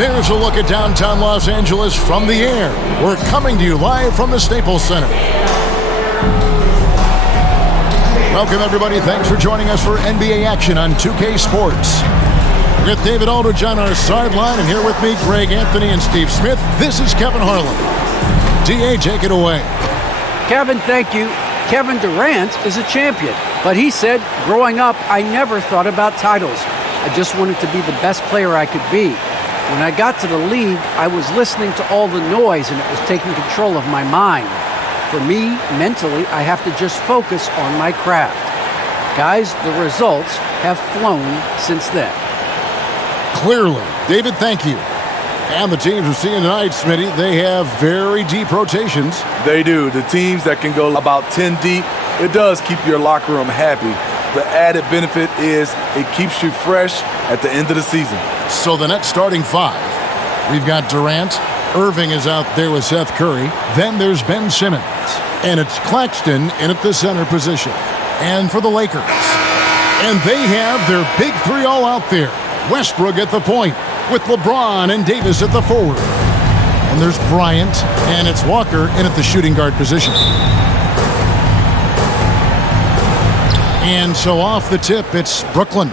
There's a look at downtown Los Angeles from the air. We're coming to you live from the Staples Center. Welcome, everybody. Thanks for joining us for NBA action on 2K Sports. With David Aldridge on our sideline, and here with me, Greg Anthony and Steve Smith. This is Kevin Harlan. D.A., take it away. Kevin, thank you. Kevin Durant is a champion, but he said, growing up, I never thought about titles. I just wanted to be the best player I could be. When I got to the league, I was listening to all the noise, and it was taking control of my mind. For me, mentally, I have to just focus on my craft. Guys, the results have flown since then. Clearly. David, thank you. And the teams we're seeing tonight, Smitty, they have very deep rotations. They do. The teams that can go about 10 deep, it does keep your locker room happy. The added benefit is it keeps you fresh at the end of the season. So the Nets starting five. We've got Durant. Irving is out there with Seth Curry. Then there's Ben Simmons. And it's Claxton in at the center position. And for the Lakers. And they have their big three all out there. Westbrook at the point with LeBron and Davis at the forward. And there's Bryant, and it's Walker in at the shooting guard position. And so off the tip, it's Brooklyn.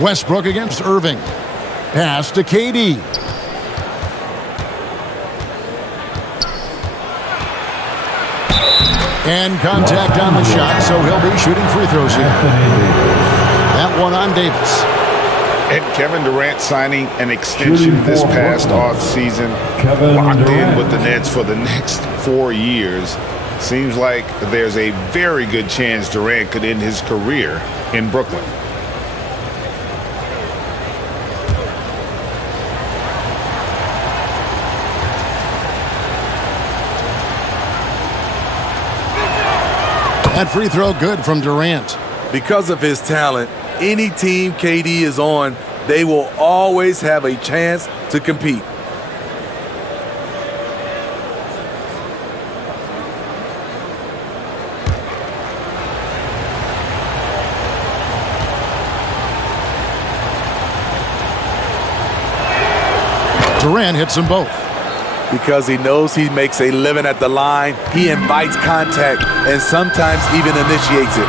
Westbrook against Irving. Pass to KD. And contact on the shot, so he'll be shooting free throws here. That one on Davis. And Kevin Durant signing an extension this past offseason, locked in with the Nets for the next 4 years. Seems like there's a very good chance Durant could end his career in Brooklyn. That free throw good from Durant. Because of his talent, any team KD is on, they will always have a chance to compete. Durant hits them both. Because he knows he makes a living at the line, he invites contact and sometimes even initiates it.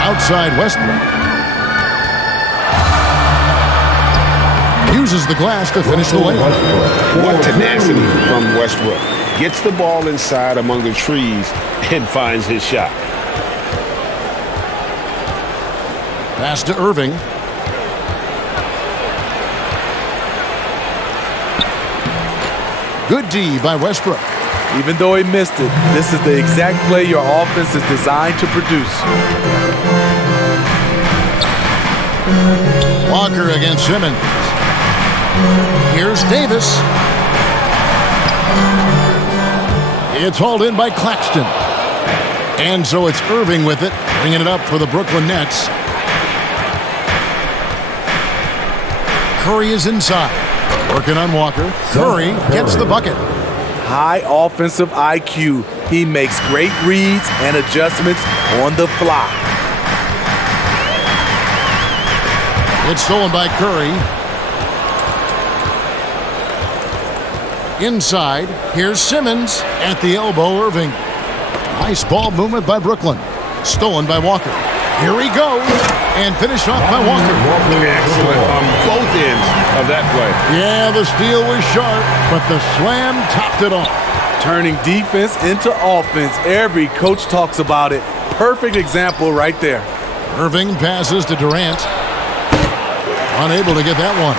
Outside Westbrook. Uses the glass to finish the layup. What tenacity from Westbrook. Gets the ball inside among the trees and finds his shot. Pass to Irving. Good D by Westbrook. Even though he missed it, this is the exact play your offense is designed to produce. Walker against Simmons. Here's Davis. It's hauled in by Claxton. And so it's Irving with it, bringing it up for the Brooklyn Nets. Curry is inside. Working on Walker. Curry gets the bucket. High offensive IQ. He makes great reads and adjustments on the fly. It's stolen by Curry. Inside, here's Simmons at the elbow, Irving. Nice ball movement by Brooklyn. Stolen by Walker. Here he goes, and finished off by Walker. Excellent on both ends of that play. Yeah, the steal was sharp, but the slam topped it off. Turning defense into offense. Every coach talks about it. Perfect example right there. Irving passes to Durant. Unable to get that one.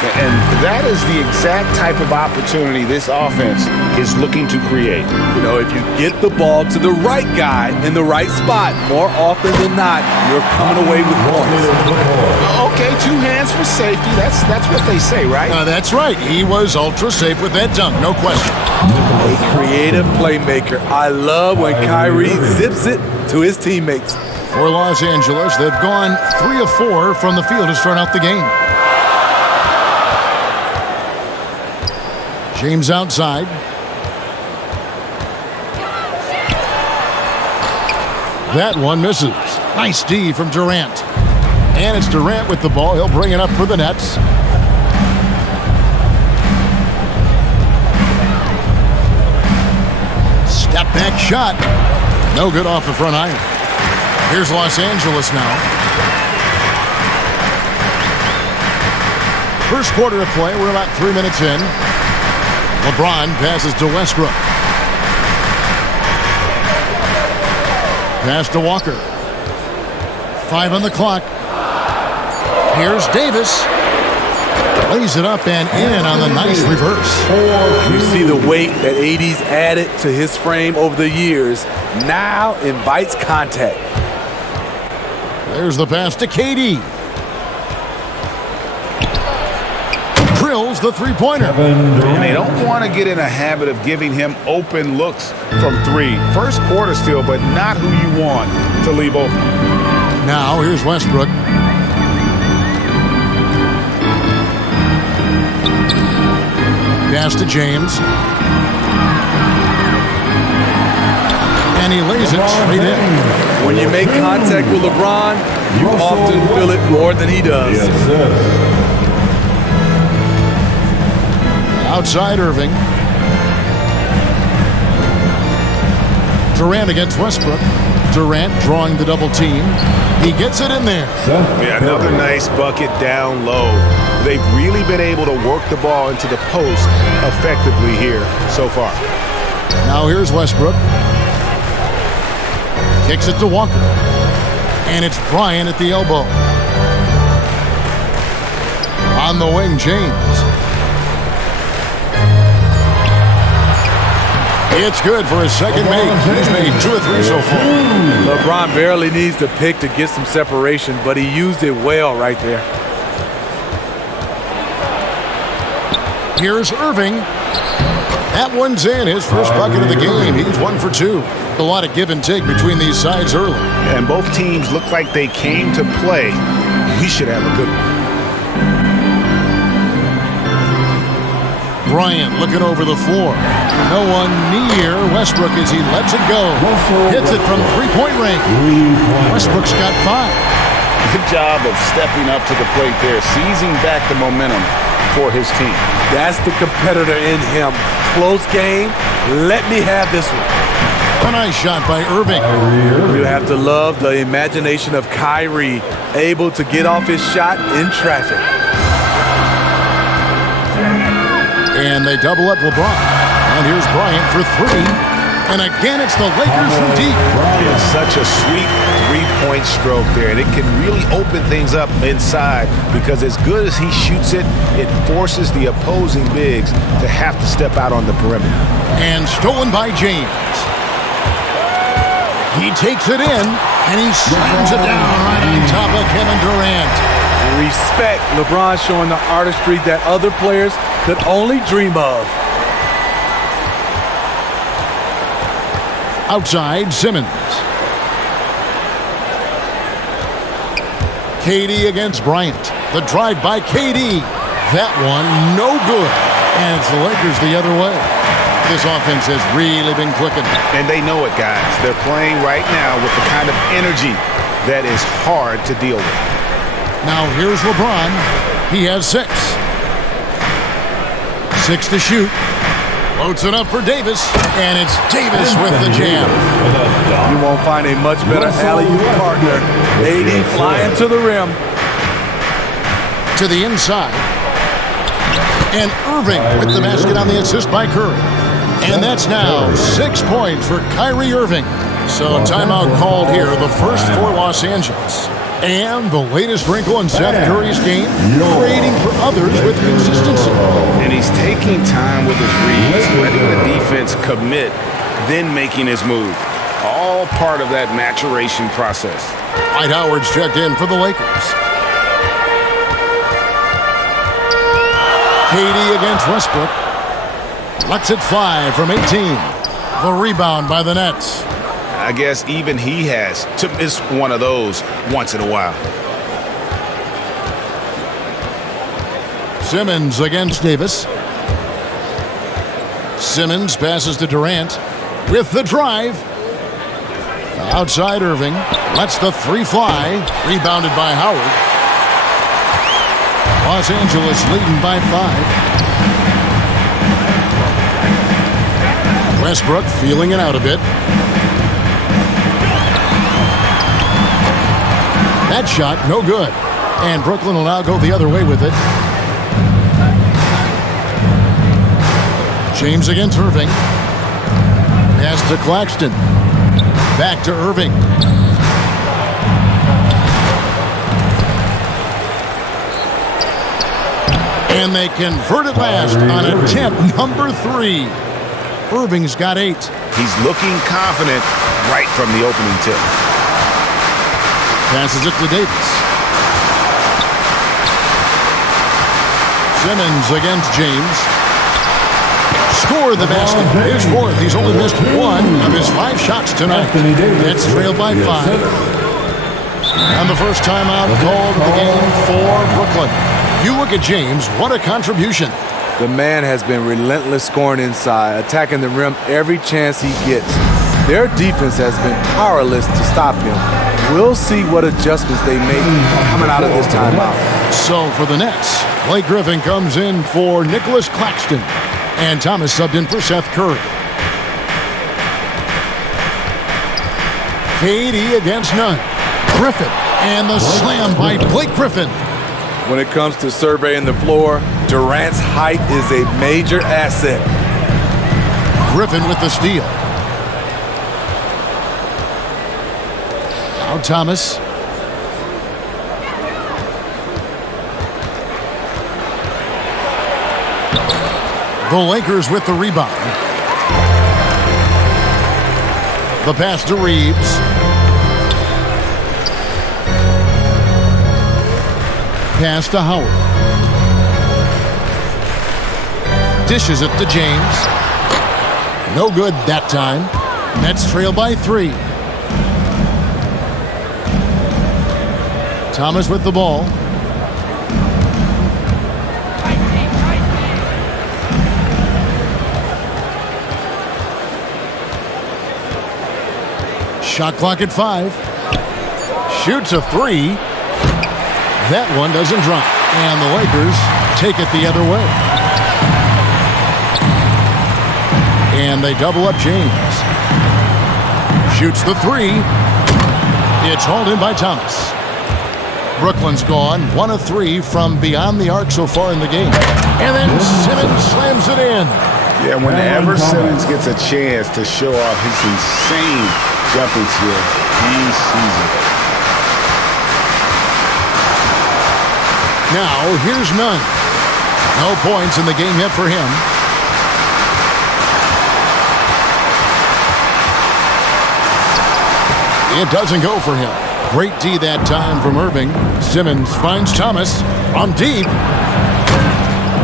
And that is the exact type of opportunity this offense is looking to create. You know, if you get the ball to the right guy in the right spot, more often than not, you're coming away with points. Okay, 2 hands for safety. That's what they say, right? That's right. He was ultra safe with that dunk, no question. A creative playmaker. I love when Kyrie zips it to his teammates. For Los Angeles, they've gone 3 of 4 from the field to start out the game. James outside. That one misses. Nice D from Durant. And it's Durant with the ball. He'll bring it up for the Nets. Step back shot. No good off the front iron. Here's Los Angeles now. First quarter of play. We're about 3 minutes in. LeBron passes to Westbrook. Pass to Walker. 5 on the clock. Here's Davis. Lays it up and in on the nice reverse. You see the weight that AD's added to his frame over the years. Now invites contact. There's the pass to KD. Drills the three-pointer. And they don't want to get in a habit of giving him open looks from 3. First quarter still, but not who you want to leave open. Now here's Westbrook. Pass to James. And he lays it straight in. When you make contact with LeBron, you often feel it more than he does. Yes, sir. Outside Irving. Durant against Westbrook. Durant drawing the double team. He gets it in there. Yeah, another nice bucket down low. They've really been able to work the ball into the post effectively here so far. Now here's Westbrook. Kicks it to Walker. And it's Bryant at the elbow. On the wing, James. It's good for his second make. He's made 2 or 3 so far. LeBron barely needs to pick to get some separation, but he used it well right there. Here's Irving. That one's in. His first bucket of the game. He's 1 for 2. A lot of give and take between these sides early. And both teams look like they came to play. We should have a good one. Bryant looking over the floor. No one near Westbrook as he lets it go. Hits it from three-point range. Westbrook's got 5. Good job of stepping up to the plate there, seizing back the momentum for his team. That's the competitor in him. Close game. Let me have this one. A nice shot by Irving. You have to love the imagination of Kyrie, able to get off his shot in traffic. And they double up LeBron. And here's Bryant for 3. And again, it's the Lakers from deep. It's such a sweet three-point stroke there. And it can really open things up inside because as good as he shoots it, it forces the opposing bigs to have to step out on the perimeter. And stolen by James. He takes it in, and he slams it down right on top of Kevin Durant. Respect. LeBron showing the artistry that other players could only dream of. Outside, Simmons. KD against Bryant. The drive by KD. That one, no good. And it's the Lakers the other way. This offense has really been clicking. And they know it, guys. They're playing right now with the kind of energy that is hard to deal with. Now here's LeBron. He has 6. 6 to shoot. Loads it up for Davis. And it's Davis with the jam. You won't find a much better alley-oop partner. AD flying to the rim. To the inside. And Irving with the basket on the assist by Curry. And that's now 6 points for Kyrie Irving. So timeout called here, the first for Los Angeles. And the latest wrinkle in Seth Curry's game, creating for others with consistency. And he's taking time with his reads, letting the defense commit, then making his move. All part of that maturation process. Dwight Howard's checked in for the Lakers. KD against Westbrook. Lets it fly from 18. The rebound by the Nets. I guess even he has to miss one of those once in a while. Simmons against Davis. Simmons passes to Durant with the drive. Outside Irving. Lets the three fly. Rebounded by Howard. Los Angeles leading by 5. Westbrook feeling it out a bit. That shot, no good. And Brooklyn will now go the other way with it. James against Irving. Pass to Claxton. Back to Irving. And they convert it last on attempt number 3. Irving's got 8. He's looking confident right from the opening tip. Passes it to Davis. Simmons against James. Score the basket. His 4th. He's only missed 1 of his 5 shots tonight. It's trailed by 5. And the first timeout called the game for Brooklyn. You look at James, what a contribution. The man has been relentless scoring inside, attacking the rim every chance he gets. Their defense has been powerless to stop him. We'll see what adjustments they make coming out of this timeout. So for the Nets, Blake Griffin comes in for Nicholas Claxton. And Thomas subbed in for Seth Curry. KD against Nunn. Griffin. And the slam by Blake Griffin. When it comes to surveying the floor, Durant's height is a major asset. Griffin with the steal. Now Thomas. The Lakers with the rebound. The pass to Reeves. Pass to Howard. Dishes it to James. No good that time. Nets trail by 3. Thomas with the ball. Shot clock at 5. Shoots a 3. That one doesn't drop. And the Lakers take it the other way. And they double up James. Shoots the 3. It's hauled in by Thomas. Brooklyn's gone 1 of 3 from beyond the arc so far in the game. And then Simmons slams it in. Yeah, whenever Simmons gets a chance to show off his insane jumping skills, he sees it. Now, here's Nunn. No points in the game yet for him. It doesn't go for him. Great D that time from Irving. Simmons finds Thomas from deep.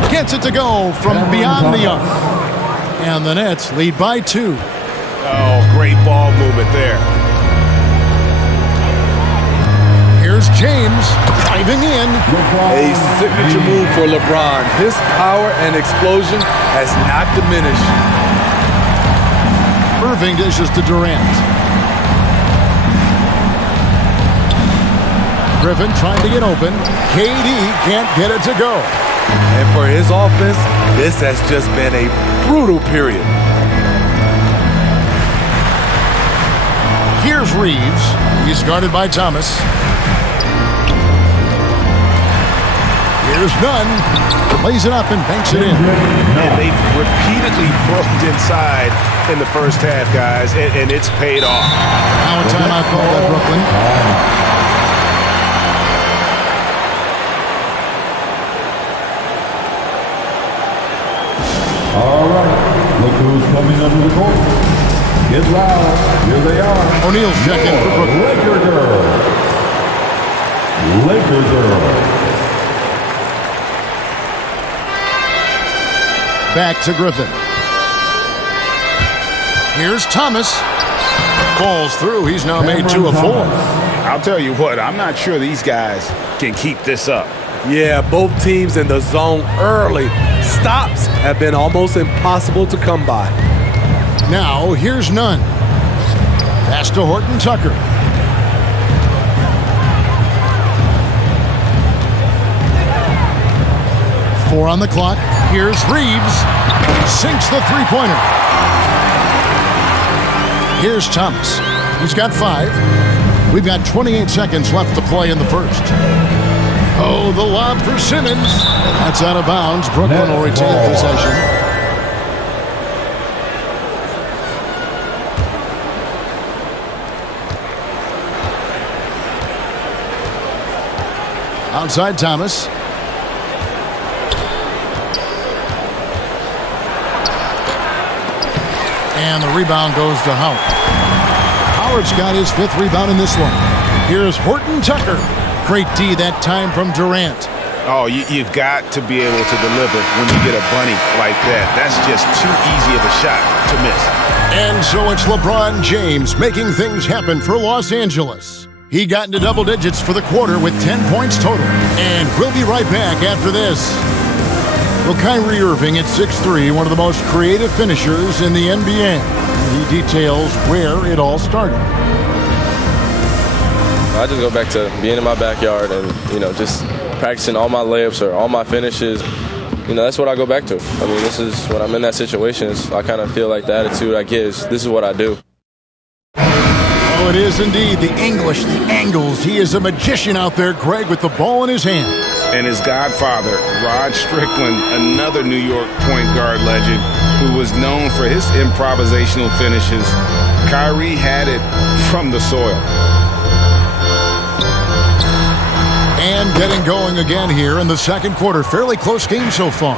Gets it to go from beyond the arc. And the Nets lead by 2. Oh, great ball movement there. Here's James driving in. A signature move for LeBron. His power and explosion has not diminished. Irving dishes to Durant. Griffin trying to get open. KD can't get it to go. And for his offense, this has just been a brutal period. Here's Reeves. He's guarded by Thomas. Here's Nunn. Lays it up and banks it in. And they've repeatedly probed inside in the first half, guys, and it's paid off. Now a timeout call by Brooklyn. All right, look who's coming under the court. Get loud. Here they are. O'Neal's check in for Brooklyn. Laker girl. Laker girl. Back to Griffin. Here's Thomas. Falls through. He's now made 2 of 4. I'll tell you what, I'm not sure these guys can keep this up. Yeah, both teams in the zone early. Stops have been almost impossible to come by. Now, here's Nunn. Pass to Horton Tucker. Four on the clock. Here's Reeves. Sinks the three-pointer. Here's Thomas. He's got 5. We've got 28 seconds left to play in the first. Oh, the lob for Simmons. That's out of bounds. Brooklyn will retain possession. Outside Thomas. And the rebound goes to Howard. Howard's got his 5th rebound in this one. Here's Horton Tucker. Great D that time from Durant. Oh, you've got to be able to deliver when you get a bunny like that. That's just too easy of a shot to miss. And so it's LeBron James making things happen for Los Angeles. He got into double digits for the quarter with 10 points total. And we'll be right back after this. Well, Kyrie Irving at 6'3", one of the most creative finishers in the NBA. He details where it all started. I just go back to being in my backyard and, just practicing all my layups or all my finishes. That's what I go back to. I mean, this is when I'm in that situation, I kind of feel like the attitude I get is this is what I do. Oh, it is indeed the English, the angles. He is a magician out there, Greg, with the ball in his hand. And his godfather, Rod Strickland, another New York point guard legend who was known for his improvisational finishes. Kyrie had it from the soil. And getting going again here in the second quarter. Fairly close game so far.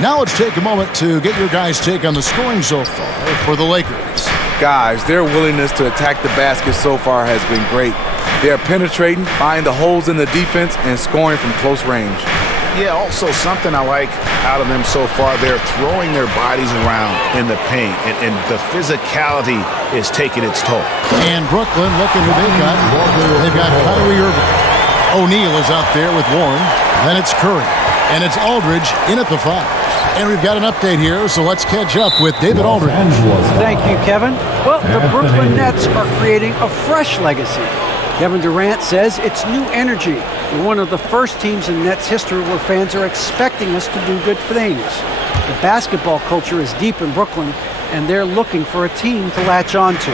Now let's take a moment to get your guys' take on the scoring so far for the Lakers. Guys, their willingness to attack the basket so far has been great. They're penetrating, finding the holes in the defense, and scoring from close range. Yeah, also something I like out of them so far, they're throwing their bodies around in the paint, and the physicality is taking its toll. And Brooklyn, looking who they've got. They've got Kyrie Irving. O'Neal is out there with Warren. Then it's Curry. And it's Aldridge in at the 5. And we've got an update here, so let's catch up with David Aldridge. Thank you, Kevin. Well, the Brooklyn Nets are creating a fresh legacy. Kevin Durant says it's new energy. We're one of the first teams in Nets history where fans are expecting us to do good things. The basketball culture is deep in Brooklyn, and they're looking for a team to latch on to.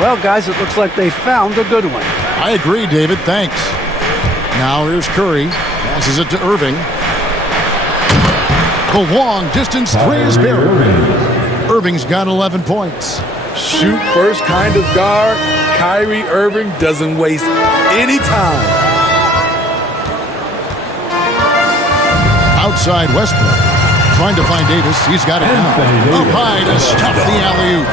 Well, guys, it looks like they found a good one. I agree, David. Thanks. Now here's Curry. Passes it to Irving. The long distance 3 is buried. Irving's got 11 points. Shoot first kind of guard. Kyrie Irving doesn't waste any time. Outside Westbrook. Trying to find Davis. He's got it now. Up high to stuff the alley-oop.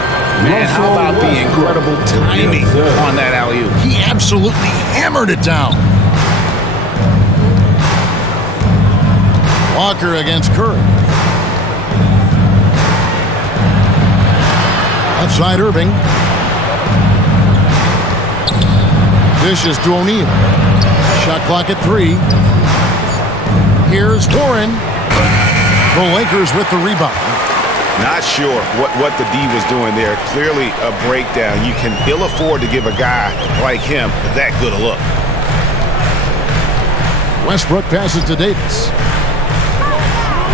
Man, how about the incredible timing on that alley-oop? He absolutely hammered it down. Walker against Curry. Outside Irving. Dishes to O'Neal. Shot clock at 3. Here's Warren. The Lakers with the rebound. Not sure what the D was doing there. Clearly a breakdown. You can ill afford to give a guy like him that good a look. Westbrook passes to Davis.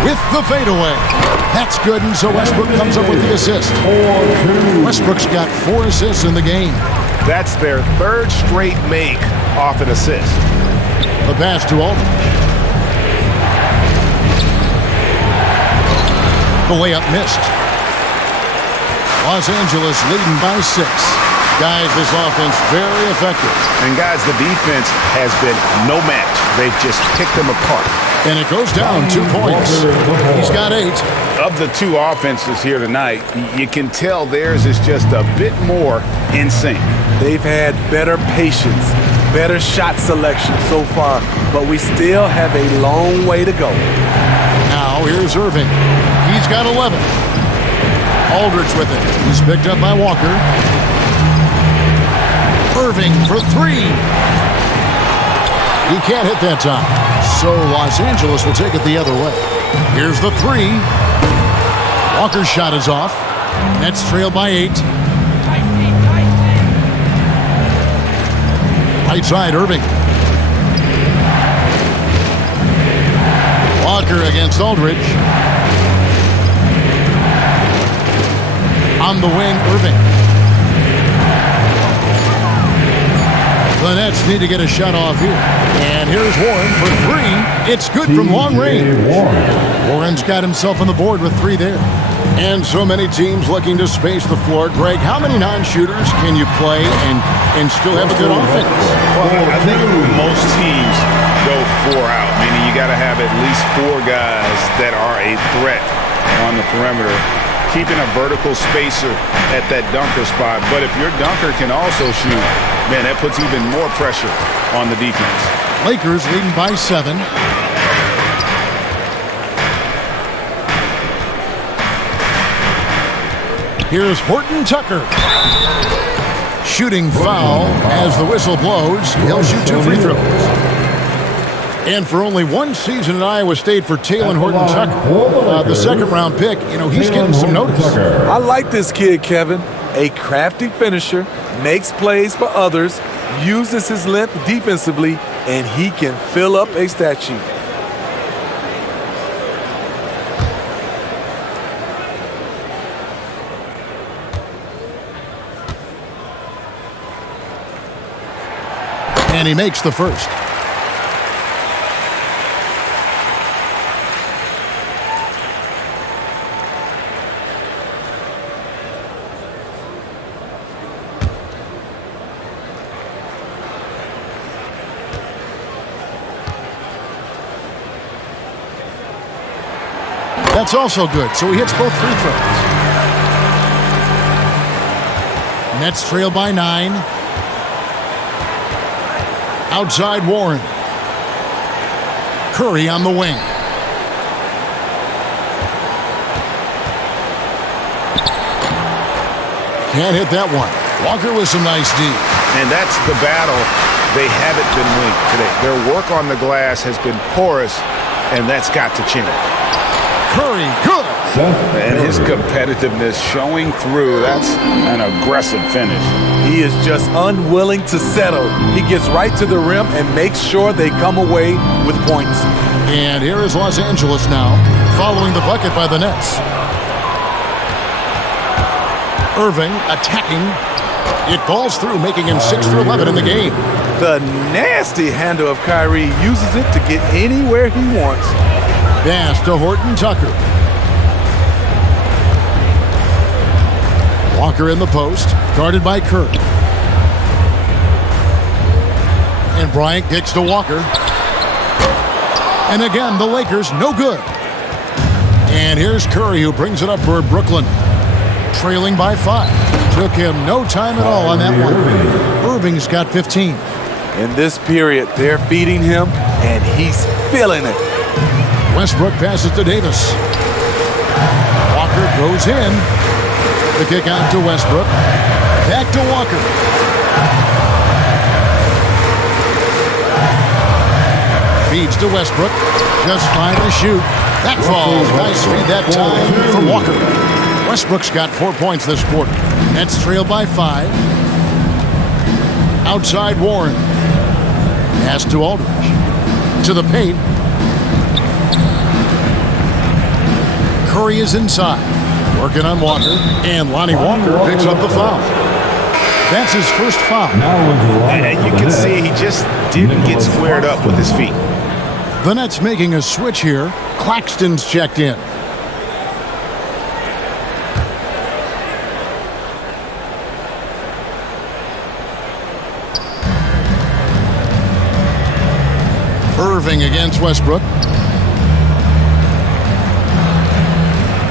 With the fadeaway. That's good, and so Westbrook comes up with the assist. Westbrook's got 4 assists in the game. That's their 3rd straight make off an assist. The pass to Aldridge. The layup missed. Los Angeles leading by 6. Guys, this offense very effective. And guys, the defense has been no match. They've just picked them apart. And it goes down 2 points. He's got 8. Of the 2 offenses here tonight, you can tell theirs is just a bit more in sync. They've had better patience, better shot selection so far, but we still have a long way to go. Now here's Irving. He's got 11. Aldridge with it. He's picked up by Walker. Irving for 3. He can't hit that time. So Los Angeles will take it the other way. Here's the 3. Walker's shot is off. Nets trail by 8. Right side, Irving. Walker against Aldridge. On the wing, Irving. The Nets need to get a shot off here. And here's Warren for three. It's good from long range. Warren's got himself on the board with three there. And so many teams looking to space the floor. Greg, how many non-shooters can you play and still have a good offense? Well, I think most teams go 4 out, meaning you got to have at least 4 guys that are a threat on the perimeter, keeping a vertical spacer at that dunker spot. But if your dunker can also shoot, man, that puts even more pressure on the defense. Lakers leading by 7. Here's Horton Tucker. Shooting foul as the whistle blows. He'll shoot 2 free throws. And for only 1 season at Iowa State for Talen Horton Tucker, the second-round pick, he's getting some notice. I like this kid, Kevin. A crafty finisher, makes plays for others, uses his length defensively, and he can fill up a stat sheet. And he makes the first. That's also good, so he hits both free throws. Nets trail by 9. Outside Warren. Curry on the wing. Can't hit that one. Walker with some nice D. And that's the battle they haven't been winning today. Their work on the glass has been porous, and that's got to change. Curry, good. And his competitiveness showing through. That's an aggressive finish. He is just unwilling to settle. He gets right to the rim and makes sure they come away with points. And here is Los Angeles now, following the bucket by the Nets. Irving attacking. It falls through, making him 6 for 11 in the game. The nasty handle of Kyrie uses it to get anywhere he wants. Pass to Horton Tucker. Walker in the post, guarded by Curry. And Bryant kicks to Walker. And again, the Lakers no good. And here's Curry, who brings it up for Brooklyn. Trailing by 5. Took him no time at all on that one. Irving's got 15. In this period, they're feeding him, and he's feeling it. Westbrook passes to Davis. Walker goes in. The kick out to Westbrook. Back to Walker. Feeds to Westbrook. Just 5 to shoot. That falls. Nice feed that time for Walker. Westbrook's got 4 points this quarter. Nets trail by 5. Outside Warren. Pass to Aldridge. To the paint. Curry is inside. Working on Walker. And Lonnie Walker picks up the foul. That's his first foul. And you can see he just didn't get squared up with his feet. The Nets making a switch here. Claxton's checked in. Irving against Westbrook.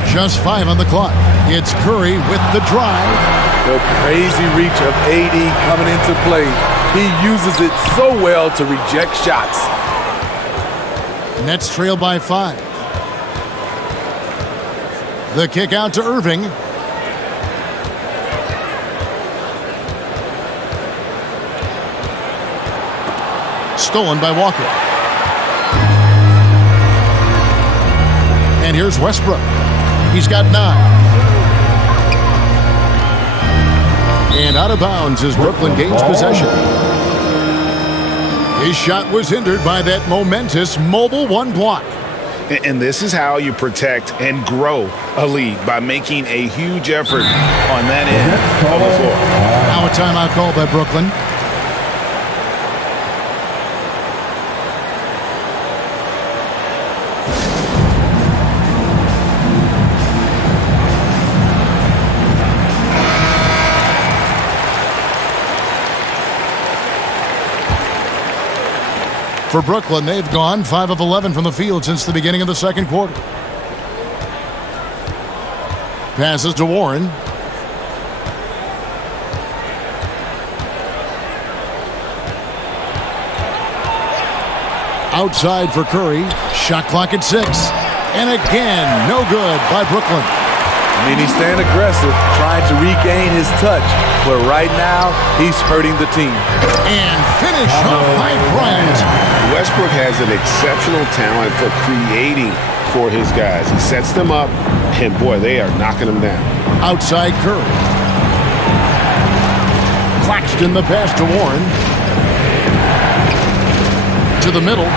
Just 5 on the clock. It's Curry with the drive. The crazy reach of AD coming into play. He uses it so well to reject shots. Nets trail by 5. The kick out to Irving. Stolen by Walker. And here's Westbrook. He's got 9. And out of bounds as Brooklyn gains possession. His shot was hindered by that momentous mobile one block. And this is how you protect and grow a lead, by making a huge effort on that end of the floor. Now a timeout called by Brooklyn. For Brooklyn, they've gone 5 of 11 from the field since the beginning of the second quarter. Passes to Warren. Outside for Curry. Shot clock at 6. And again, no good by Brooklyn. I mean, he's staying aggressive, trying to regain his touch. But right now, he's hurting the team. And finish off by Bryant. Westbrook has an exceptional talent for creating for his guys. He sets them up, and boy, they are knocking them down. Outside Curry. Claxton the pass to Warren. To the middle.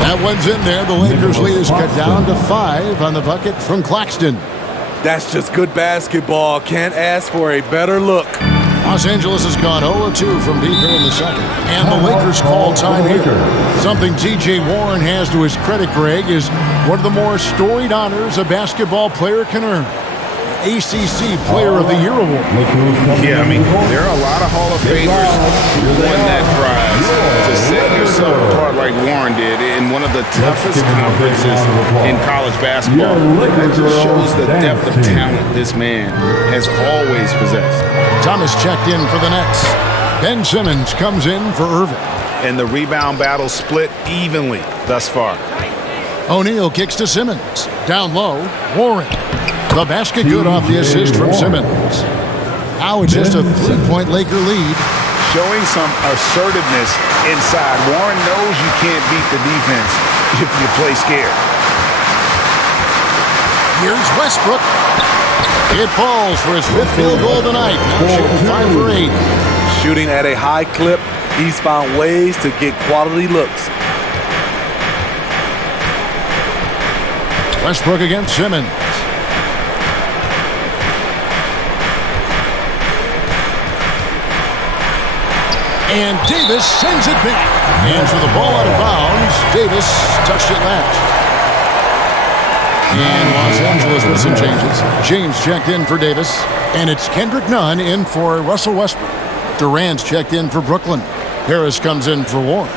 That one's in there. The Lakers lead is cut down to 5 on the bucket from Claxton. That's just good basketball. Can't ask for a better look. Los Angeles has gone 0-2 from deep here in the second. And the Lakers call time here. Something T.J. Warren has to his credit, Greg, is one of the more storied honors a basketball player can earn. ACC Player of the Year award. Yeah, I mean, there are a lot of Hall of Famers who won that prize. To set yourself apart like Warren did in one of the toughest conferences in college basketball, that just shows the depth of talent this man has always possessed. Thomas checked in for the Nets. Ben Simmons comes in for Irving. And the rebound battle split evenly thus far. O'Neal kicks to Simmons. Down low, Warren. The basket good off the assist from Simmons. Now it's just a 3-point Laker lead. Showing some assertiveness inside. Warren knows you can't beat the defense if you play scared. Here's Westbrook. It falls for his 5th field goal of the night. Now shooting 5 for 8. Shooting at a high clip, he's found ways to get quality looks. Westbrook against Simmons. And Davis sends it back. And for the ball out of bounds, Davis touched it last. And Los Angeles with some changes. James checked in for Davis. And it's Kendrick Nunn in for Russell Westbrook. Durant's checked in for Brooklyn. Harris comes in for Warren.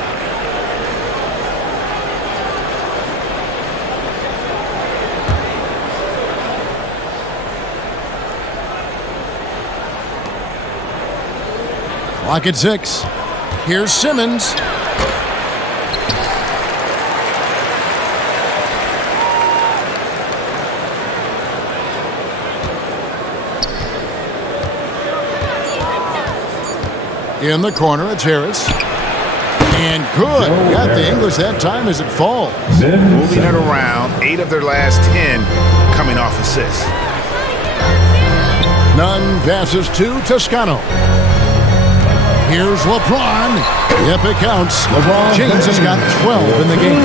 Clock at 6. Here's Simmons. In the corner, it's Harris. And good. Got the English that time as it falls. Moving it around. 8 of their last 10 coming off assists. Nunn passes to Toscano. Here's LeBron. Yep, it counts. James has got 12 in the game.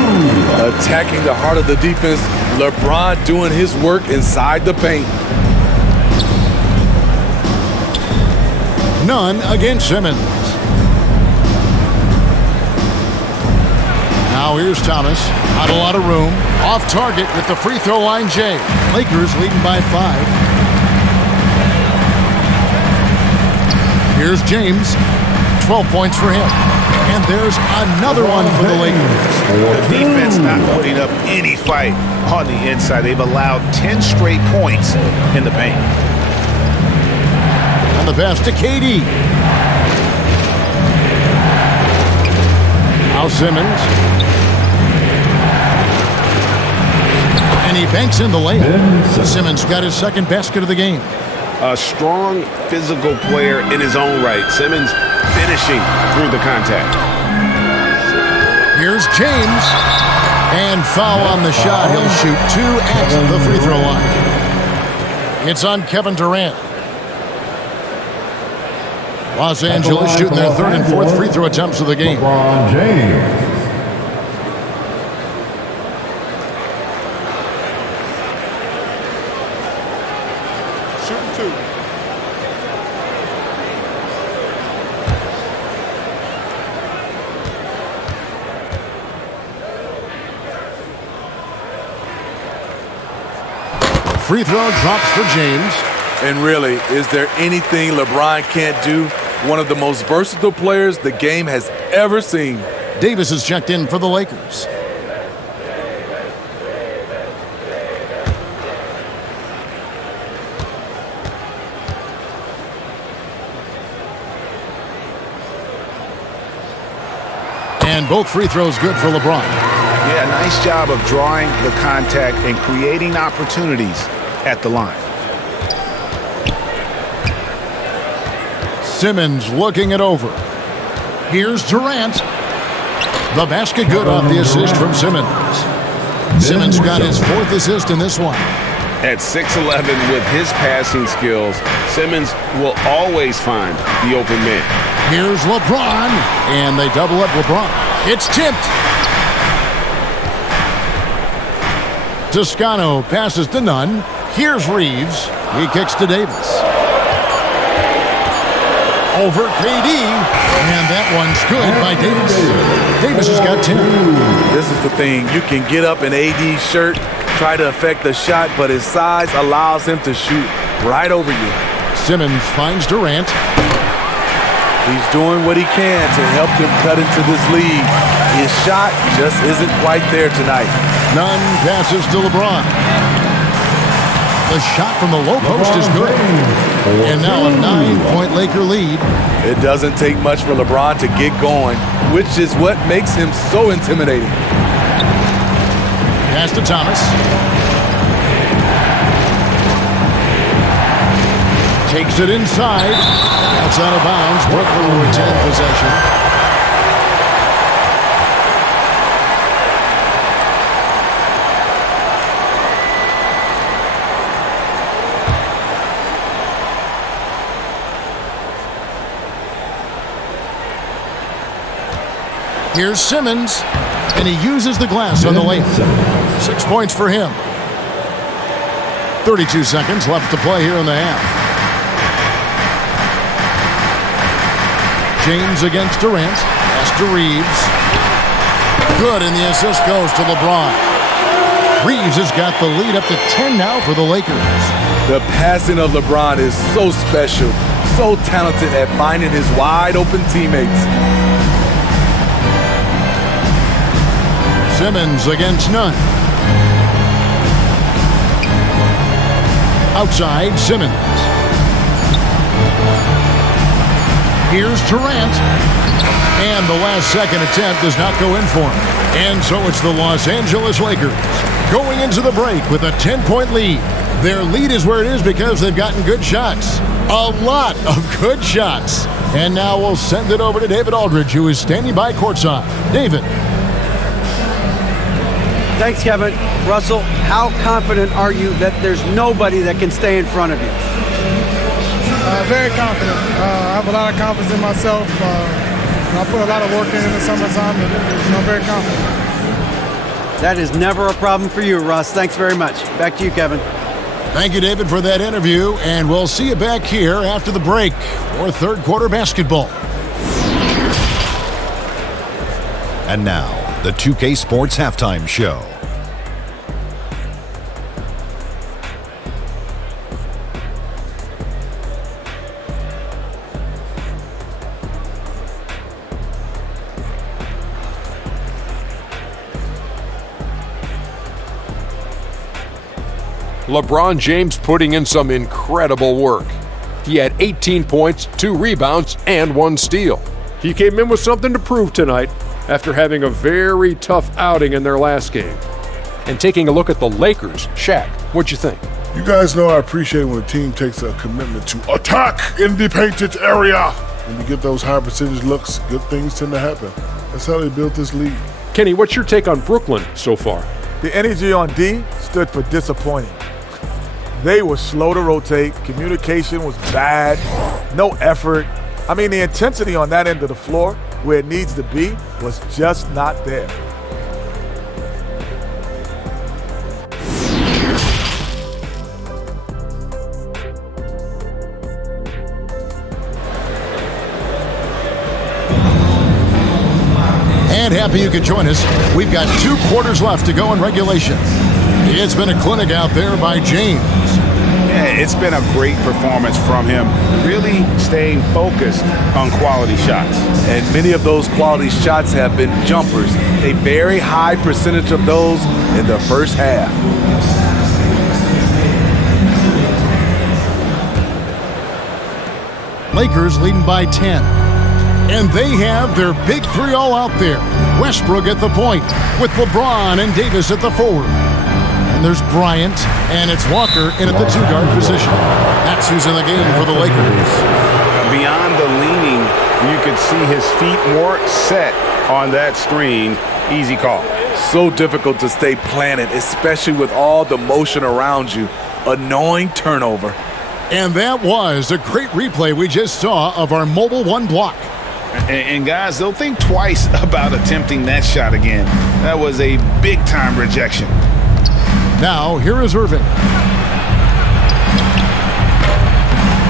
Attacking the heart of the defense. LeBron doing his work inside the paint. Nunn against Simmons. Now here's Thomas. Not a lot of room. Off target with the free throw line, Jay. Lakers leading by 5. Here's James. 12 points for him. And there's another one for the Lakers. The defense not putting up any fight on the inside. They've allowed 10 straight points in the paint. And the pass to KD. Now Simmons. And he banks in the layup. Simmons got his second basket of the game. A strong physical player in his own right. Simmons finishing through the contact. Here's James. And foul on the shot. He'll shoot 2 at the free throw line. It's on Kevin Durant. Los Angeles shooting their third and fourth free throw attempts of the game. LeBron James. Free throw drops for James. And really, is there anything LeBron can't do? One of the most versatile players the game has ever seen. Davis is checked in for the Lakers. And both free throws good for LeBron. Yeah, nice job of drawing the contact and creating opportunities at the line. Simmons looking it over. Here's Durant. The basket good off the assist from Simmons. Simmons got his fourth assist in this one. At 6'11" with his passing skills, Simmons will always find the open man. Here's LeBron, and they double up LeBron. It's tipped. Toscano passes to Nunn. Here's Reeves. He kicks to Davis. Over KD, and that one's good by Davis. Davis has got 10. This is the thing. You can get up in AD's shirt, try to affect the shot, but his size allows him to shoot right over you. Simmons finds Durant. He's doing what he can to help him cut into this lead. His shot just isn't quite there tonight. Nunn passes to LeBron. The shot from the low post is good. And now a 9-point Laker lead. It doesn't take much for LeBron to get going, which is what makes him so intimidating. Pass to Thomas. Takes it inside. That's out of bounds. Brooklyn will retain possession. Here's Simmons, and he uses the glass on the layup. 6 points for him. 32 seconds left to play here in the half. James against Durant. Pass to Reeves. Good, and the assist goes to LeBron. Reeves has got the lead up to 10 now for the Lakers. The passing of LeBron is so special, so talented at finding his wide open teammates. Simmons against Nunn. Outside, Simmons. Here's Durant. And the last second attempt does not go in for him. And so it's the Los Angeles Lakers going into the break with a 10-point lead. Their lead is where it is because they've gotten good shots. A lot of good shots. And now we'll send it over to David Aldridge, who is standing by courtside. David. Thanks, Kevin. Russell, how confident are you that there's nobody that can stay in front of you? Very confident. I have a lot of confidence in myself. I put a lot of work in the summertime, and I'm very confident. That is never a problem for you, Russ. Thanks very much. Back to you, Kevin. Thank you, David, for that interview, and we'll see you back here after the break for third quarter basketball. And now, the 2K Sports Halftime Show. LeBron James putting in some incredible work. He had 18 points, 2 rebounds, and 1 steal. He came in with something to prove tonight after having a very tough outing in their last game. And taking a look at the Lakers, Shaq, what'd you think? You guys know I appreciate when a team takes a commitment to attack in the painted area. When you get those high percentage looks, good things tend to happen. That's how they built this league. Kenny, what's your take on Brooklyn so far? The energy on D stood for disappointing. They were slow to rotate, communication was bad, no effort, I mean, the intensity on that end of the floor, where it needs to be, was just not there. And happy you could join us. We've got 2 quarters left to go in regulation. It's been a clinic out there by James. Yeah, it's been a great performance from him, really staying focused on quality shots. And many of those quality shots have been jumpers, a very high percentage of those in the first half. Lakers leading by 10. And they have their big 3 all out there. Westbrook at the point with LeBron and Davis at the forward. And there's Bryant, and it's Walker in at the 2-guard position. That's who's in the game for the Lakers. Beyond the leaning, you could see his feet more set on that screen. Easy call. So difficult to stay planted, especially with all the motion around you. Annoying turnover. And that was a great replay we just saw of our mobile 1 block. And guys, they'll think twice about attempting that shot again. That was a big-time rejection. Now, here is Irving.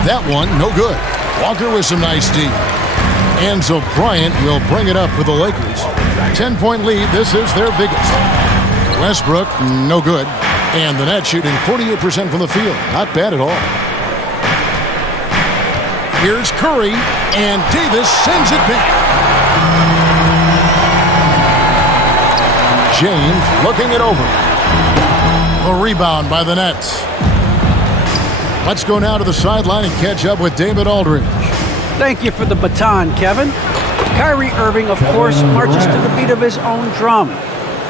That one, no good. Walker with some nice D. And so Bryant will bring it up for the Lakers. 10-point lead, this is their biggest. Westbrook, no good. And the net shooting 48% from the field. Not bad at all. Here's Curry, and Davis sends it back. James looking it over. The rebound by the Nets. Let's go now to the sideline and catch up with David Aldridge. Thank you for the baton, Kevin. Kyrie Irving, of course, marches to the beat of his own drum.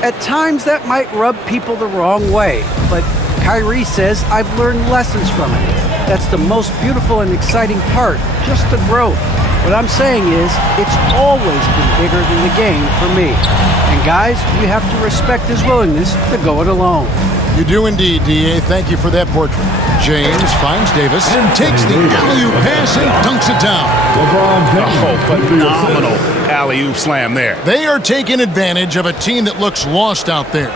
At times, that might rub people the wrong way, but Kyrie says, I've learned lessons from it. That's the most beautiful and exciting part, just the growth. What I'm saying is, it's always been bigger than the game for me. And guys, you have to respect his willingness to go it alone. You do indeed, D.A. Thank you for that portrait. James finds Davis and takes the alley-oop pass and dunks it down. Oh, phenomenal alley-oop slam there. They are taking advantage of a team that looks lost out there.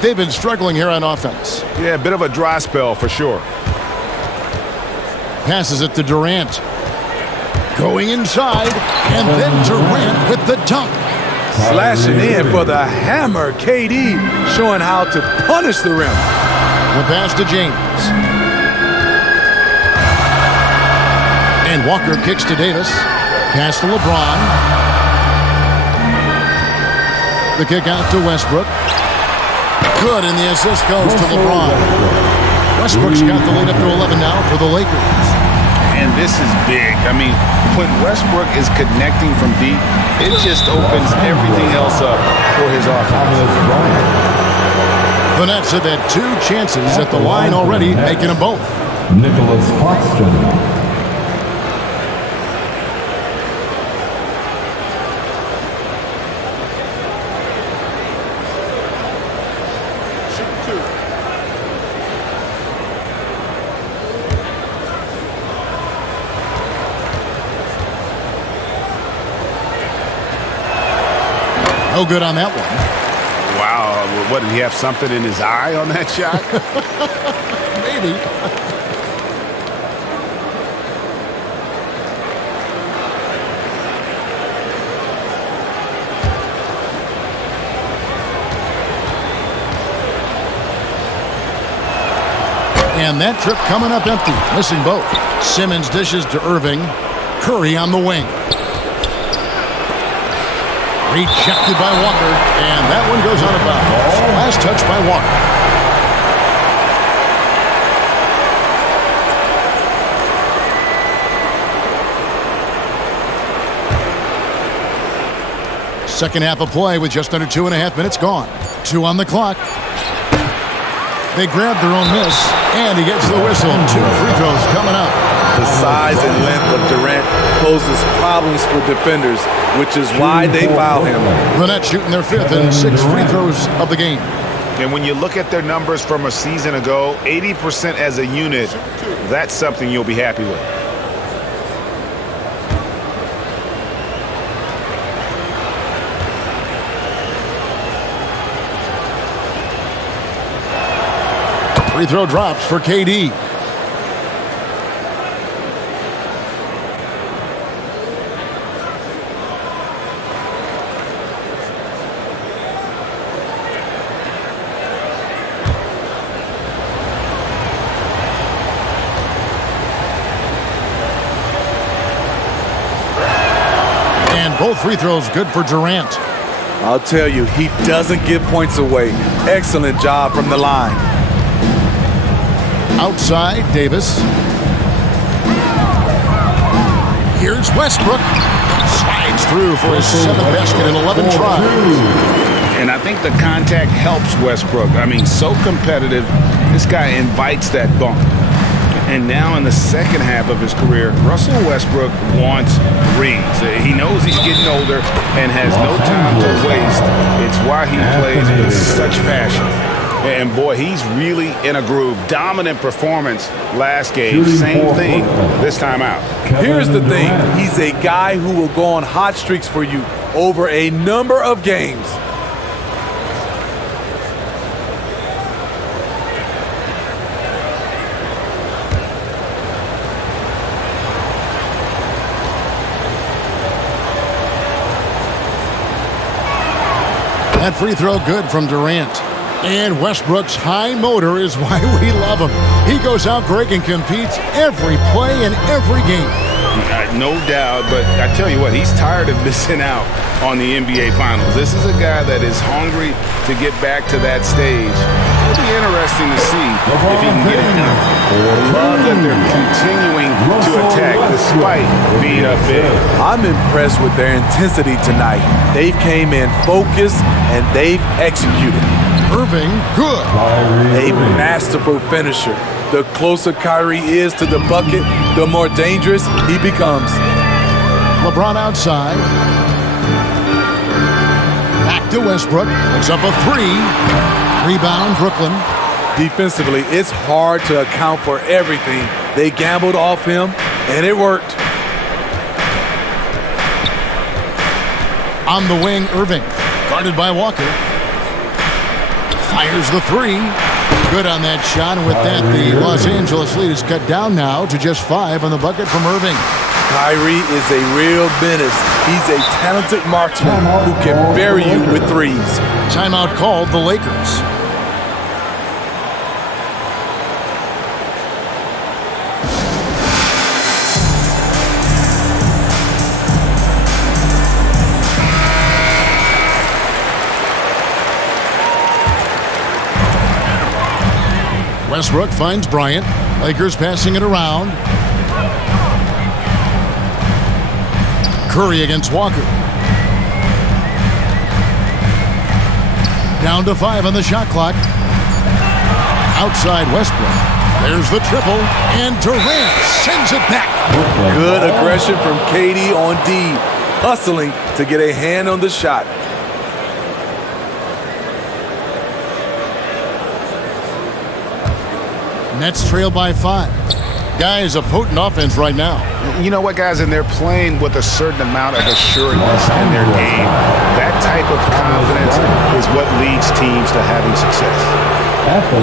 They've been struggling here on offense. Yeah, a bit of a dry spell for sure. Passes it to Durant. Going inside, and then Durant with the dunk. Slashing in for the hammer. KD showing how to punish the rim. The pass to James. And Walker kicks to Davis. Pass to LeBron. The kick out to Westbrook. Good, and the assist goes to LeBron. Westbrook's got the lead up to 11 now for the Lakers. And this is big. I mean, when Westbrook is connecting from deep, it just opens everything else up for his offense. The Nets have had 2 chances at the line already, making them both. Nicholas Foxton. No good on that one. Wow, what, did he have something in his eye on that shot? Maybe. And that trip coming up empty, missing both. Simmons dishes to Irving. Curry on the wing. Rejected by Walker, and that one goes out of bounds. Last touch by Walker. Second half of play with just under 2.5 minutes gone. 2 on the clock. They grab their own miss, and he gets the whistle. 2 free throws coming up. The size and length of Durant poses problems for defenders, which is why they foul him. The Nets shooting their 5th and 6 free throws of the game. And when you look at their numbers from a season ago, 80% as a unit, that's something you'll be happy with. Free throw drops for KD. Both free throws good for Durant. I'll tell you, he doesn't give points away. Excellent job from the line. Outside, Davis. Here's Westbrook. Slides through for his 7th basket in 11 tries. And I think the contact helps Westbrook. I mean, so competitive. This guy invites that bump. And now in the second half of his career, Russell Westbrook wants rings. He knows he's getting older and has no time to waste. It's why he plays with such passion. And boy, he's really in a groove. Dominant performance last game. Same thing this time out. Here's the thing. He's a guy who will go on hot streaks for you over a number of games. That free throw good from Durant. And Westbrook's high motor is why we love him. He goes out, Greg, and competes every play in every game. No doubt, but I tell you what, he's tired of missing out on the NBA Finals. This is a guy that is hungry to get back to that stage. It'll be interesting to see if he can get it done. Love that they're continuing to attack despite being up big. I'm impressed with their intensity tonight. They came in focused and they've executed. Irving, good. A masterful finisher. The closer Kyrie is to the bucket, the more dangerous he becomes. LeBron outside. Back to Westbrook. Puts up a 3. Rebound, Brooklyn. Defensively, it's hard to account for everything. They gambled off him, and it worked. On the wing, Irving. Guarded by Walker. Fires the 3. Good on that shot, and with that, the Los Angeles lead is cut down now to just 5 on the bucket from Irving. Kyrie is a real menace. He's a talented marksman who can bury you with threes. Timeout called the Lakers. Westbrook finds Bryant. Lakers passing it around. Curry against Walker. Down to 5 on the shot clock. Outside Westbrook. There's the triple, and Durant sends it back. Good aggression from KD on D, hustling to get a hand on the shot. Nets trail by 5. Guys, a potent offense right now. You know what, guys? And they're playing with a certain amount of assuredness in their game. That type of confidence is what leads teams to having success.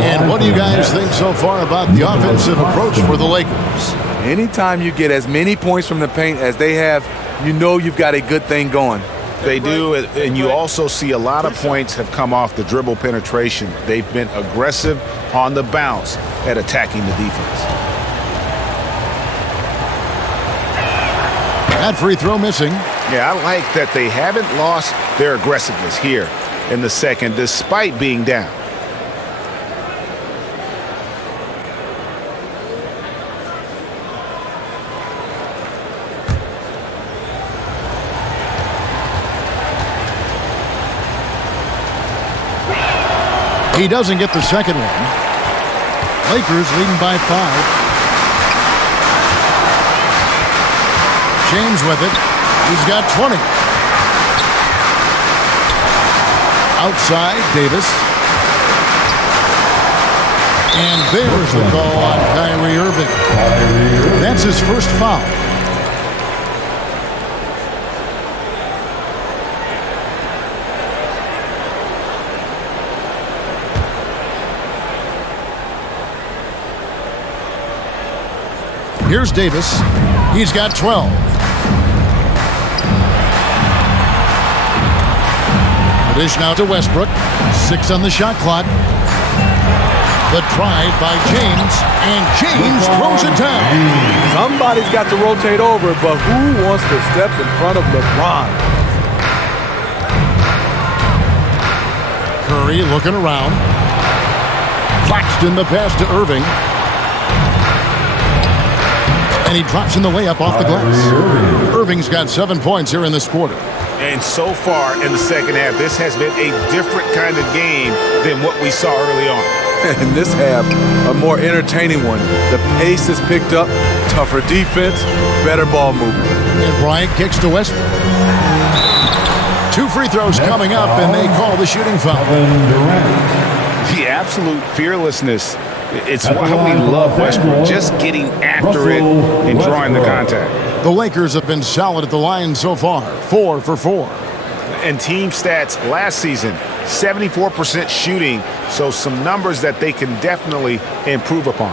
And what do you guys think so far about the offensive approach for the Lakers? Anytime you get as many points from the paint as they have, you know you've got a good thing going. They do, and you also see a lot of points have come off the dribble penetration. They've been aggressive on the bounce at attacking the defense. That free throw missing. Yeah, I like that they haven't lost their aggressiveness here in the second, despite being down. He doesn't get the second one. Lakers leading by 5. James with it. He's got 20. Outside, Davis. And there's the call on Kyrie Irving. That's his first foul. Here's Davis. He's got 12. Dish now to Westbrook. 6 on the shot clock. The drive by James, and James throws it down. Somebody's got to rotate over, but who wants to step in front of LeBron? Curry looking around. Claxton the pass to Irving. And he drops in the layup off the glass. Irving's got 7 points here in this quarter. And so far in the second half, this has been a different kind of game than what we saw early on. In this half, a more entertaining one. The pace is picked up, tougher defense, better ball movement. And Bryant kicks to Westbrook. 2 free throws coming up, and they call the shooting foul. The absolute fearlessness. It's why we love Westbrook, just getting after it and drawing the contact. The Lakers have been solid at the line so far, 4 for 4. And team stats last season, 74% shooting, so some numbers that they can definitely improve upon.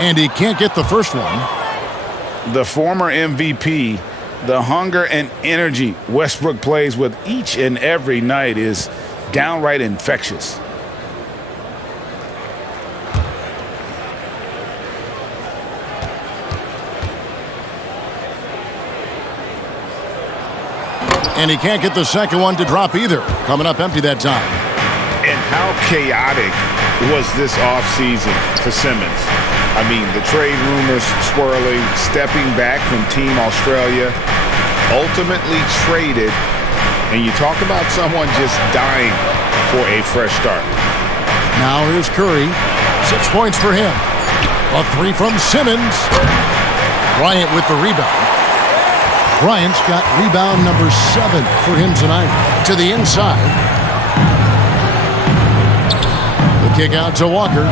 And he can't get the first one. The former MVP, the hunger and energy Westbrook plays with each and every night is downright infectious. And he can't get the second one to drop either. Coming up empty that time. And how chaotic was this offseason for Simmons? I mean, the trade rumors swirling, stepping back from Team Australia, ultimately traded, and you talk about someone just dying for a fresh start. Now here's Curry. 6 points for him. A 3 from Simmons. Bryant with the rebound. Bryant's got rebound number 7 for him tonight. To the inside. The kick out to Walker.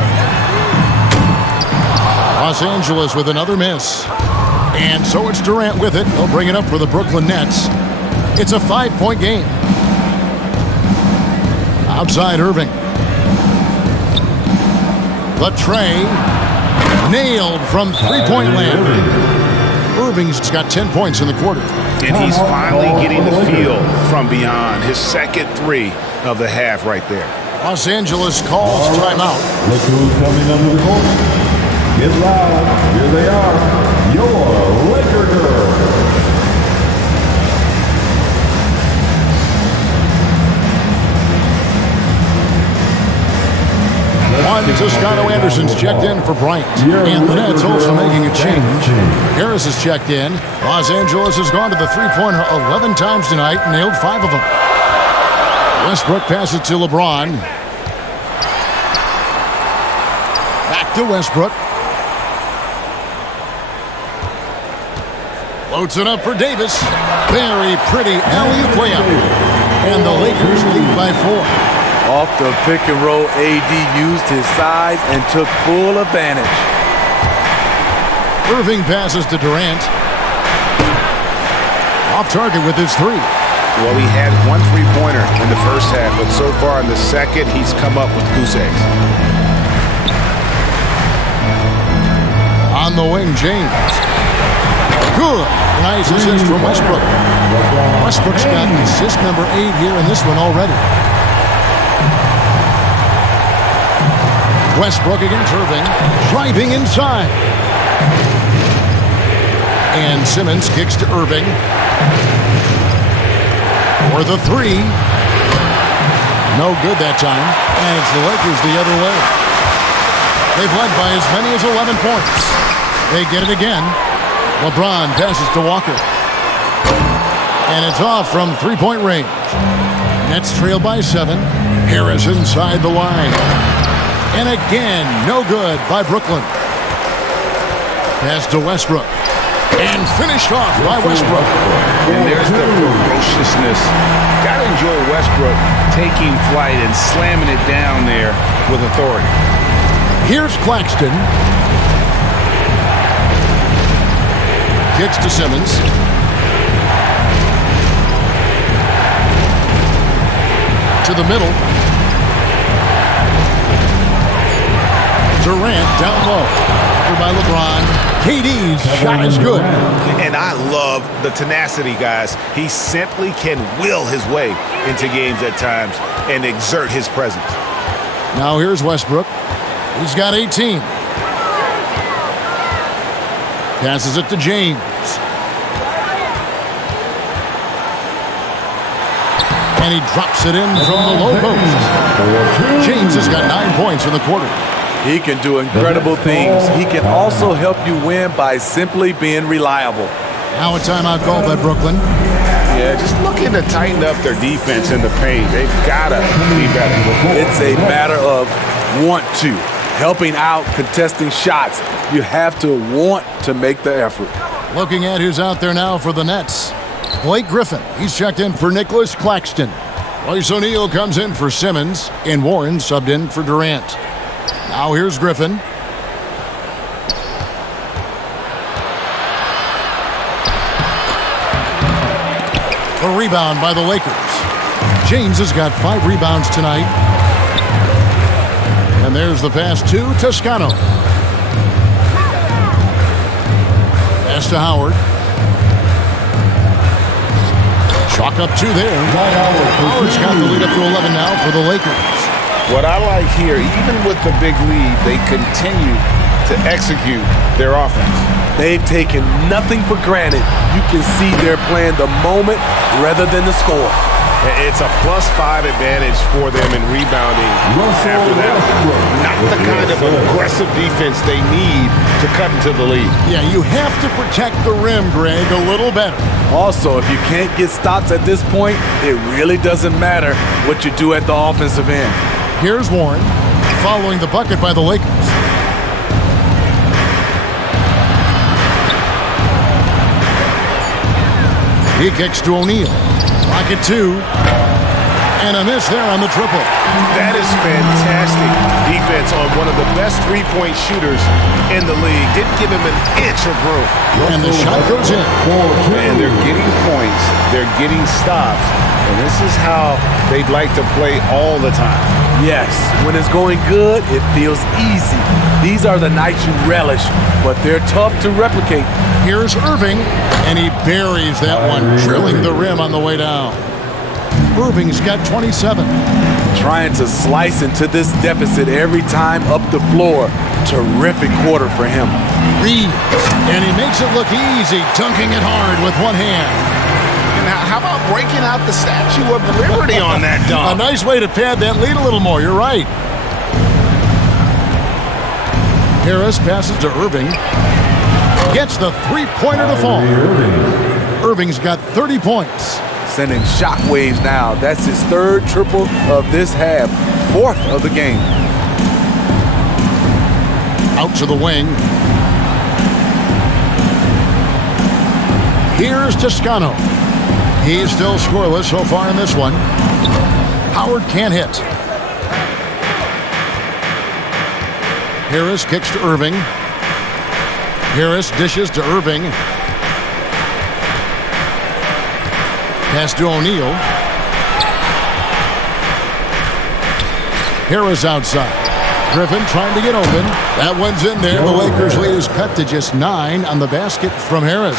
Los Angeles with another miss. And so it's Durant with it. He'll bring it up for the Brooklyn Nets. It's a 5-point game. Outside Irving. The tray. Nailed from three-point land. Irving's got 10 points in the quarter. And he's finally getting the feel from beyond. His second 3 of the half right there. Los Angeles calls timeout. Look who's coming under the court. Get loud. Here they are. Your Laker girls. Juan Toscano Anderson's checked in for Bryant. And the Nets also making a change. Harris has checked in. Los Angeles has gone to the three-pointer 11 times tonight and nailed 5 of them. Westbrook passes to LeBron. Back to Westbrook. Floats it up for Davis. Very pretty alley-oop layup. And the Lakers lead by 4. Off the pick and roll, AD used his size and took full advantage. Irving passes to Durant. Off target with his 3. Well, he had 1 3-pointer in the first half, but so far in the second, he's come up with goose eggs. On the wing, James. Good. Nice assist from Westbrook. Westbrook's got assist number 8 here in this one already. Westbrook against Irving. Driving inside. And Simmons kicks to Irving. For the 3. No good that time. And it's the Lakers the other way. They've led by as many as 11 points. They get it again. LeBron passes to Walker. And it's off from three-point range. Nets trail by 7. Harris inside the line. And again, no good by Brooklyn. Pass to Westbrook. And finished off by Westbrook. And there's the ferociousness. Gotta enjoy Westbrook taking flight and slamming it down there with authority. Here's Claxton. Kicks to Simmons. To the middle. Durant down low. Covered by LeBron. KD's shot is good. And I love the tenacity, guys. He simply can will his way into games at times and exert his presence. Now here's Westbrook. He's got 18. Passes it to James. And he drops it in from the low post. James has got 9 points in the quarter. He can do incredible things. He can also help you win by simply being reliable. Now a timeout call by Brooklyn. Yeah, just looking to tighten up their defense in the paint. They've got to be better. It's a matter of want to. Helping out, contesting shots. You have to want to make the effort. Looking at who's out there now for the Nets. Blake Griffin. He's checked in for Nicholas Claxton. Royce O'Neal comes in for Simmons. And Warren subbed in for Durant. Now here's Griffin. A rebound by the Lakers. James has got 5 rebounds tonight. And there's the pass to Toscano. Pass to Howard. Chalk up 2 there. Howard's got the lead up to 11 now for the Lakers. What I like here, even with the big lead, they continue to execute their offense. They've taken nothing for granted. You can see they're playing the moment rather than the score. It's a +5 advantage for them in rebounding after that. Not the kind of aggressive defense they need to cut into the lead. Yeah, you have to protect the rim, Greg, a little better. Also, if you can't get stops at this point, it really doesn't matter what you do at the offensive end. Here's Warren, following the bucket by the Lakers. He kicks to O'Neal. Rocket 2. And a miss there on the triple. That is fantastic defense on one of the best three-point shooters in the league. Didn't give him an inch of room. And the shot goes in. And they're getting points. They're getting stops. And this is how they'd like to play all the time. Yes, when it's going good, it feels easy. These are the nights you relish, but they're tough to replicate. Here's Irving, and he buries that one, drilling the rim on the way down. Irving's got 27. Trying to slice into this deficit every time up the floor. Terrific quarter for him. Reeves, and he makes it look easy, dunking it hard with one hand. And how about breaking out the Statue of Liberty on that dunk? A nice way to pad that lead a little more, you're right. Harris passes to Irving. Gets the three-pointer to fall. Irving's got 30 points. Sending shockwaves now. That's his 3rd triple of this half. 4th of the game. Out to the wing. Here's Toscano. He's still scoreless so far in this one. Howard can't hit. Harris kicks to Irving. Harris dishes to Irving. Pass to O'Neal. Harris outside. Griffin trying to get open. That one's in there. The Lakers lead is cut to just 9 on the basket from Harris.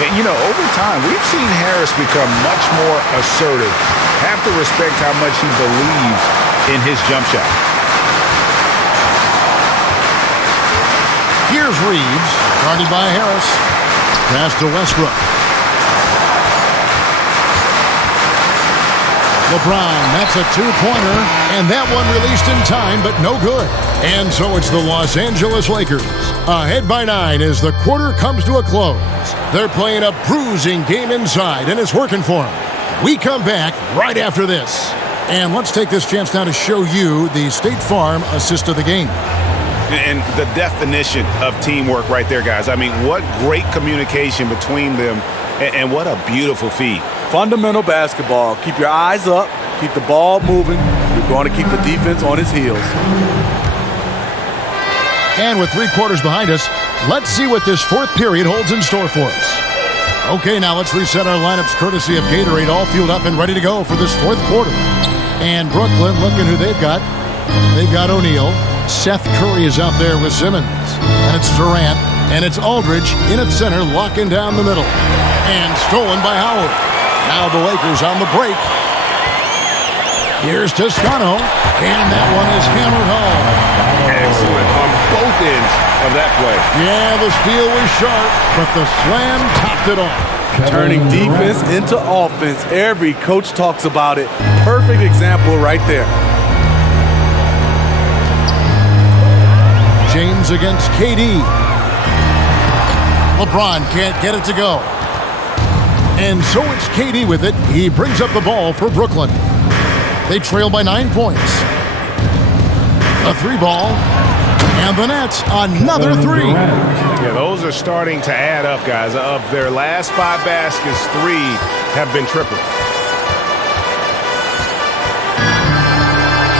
And, you know, over time, we've seen Harris become much more assertive. Have to respect how much he believes in his jump shot. Here's Reeves, guarded by Harris. Pass to Westbrook. LeBron, that's a 2-pointer, and that one released in time, but no good. And so it's the Los Angeles Lakers, ahead by 9 as the quarter comes to a close. They're playing a bruising game inside, and it's working for them. We come back right after this. And let's take this chance now to show you the State Farm assist of the game. And the definition of teamwork right there, guys. I mean, what great communication between them, and what a beautiful feed. Fundamental basketball. Keep your eyes up. Keep the ball moving. You're going to keep the defense on its heels. And with 3 quarters behind us, let's see what this 4th period holds in store for us. Okay, now let's reset our lineups courtesy of Gatorade, all fueled up and ready to go for this 4th quarter. And Brooklyn, looking who they've got. They've got O'Neal. Seth Curry is out there with Simmons. And it's Durant. And it's Aldridge in at center, locking down the middle. And stolen by Howard. Now the Lakers on the break. Here's Toscano. And that one is hammered home. Excellent on both ends of that play. Yeah, the steal was sharp, but the slam topped it off. Turning defense into offense. Every coach talks about it. Perfect example right there. James against KD. LeBron can't get it to go. And so it's KD with it. He brings up the ball for Brooklyn. They trail by 9 points. A three ball. And the Nets, another three. Yeah, those are starting to add up, guys. Of their last 5 baskets, 3 have been triple.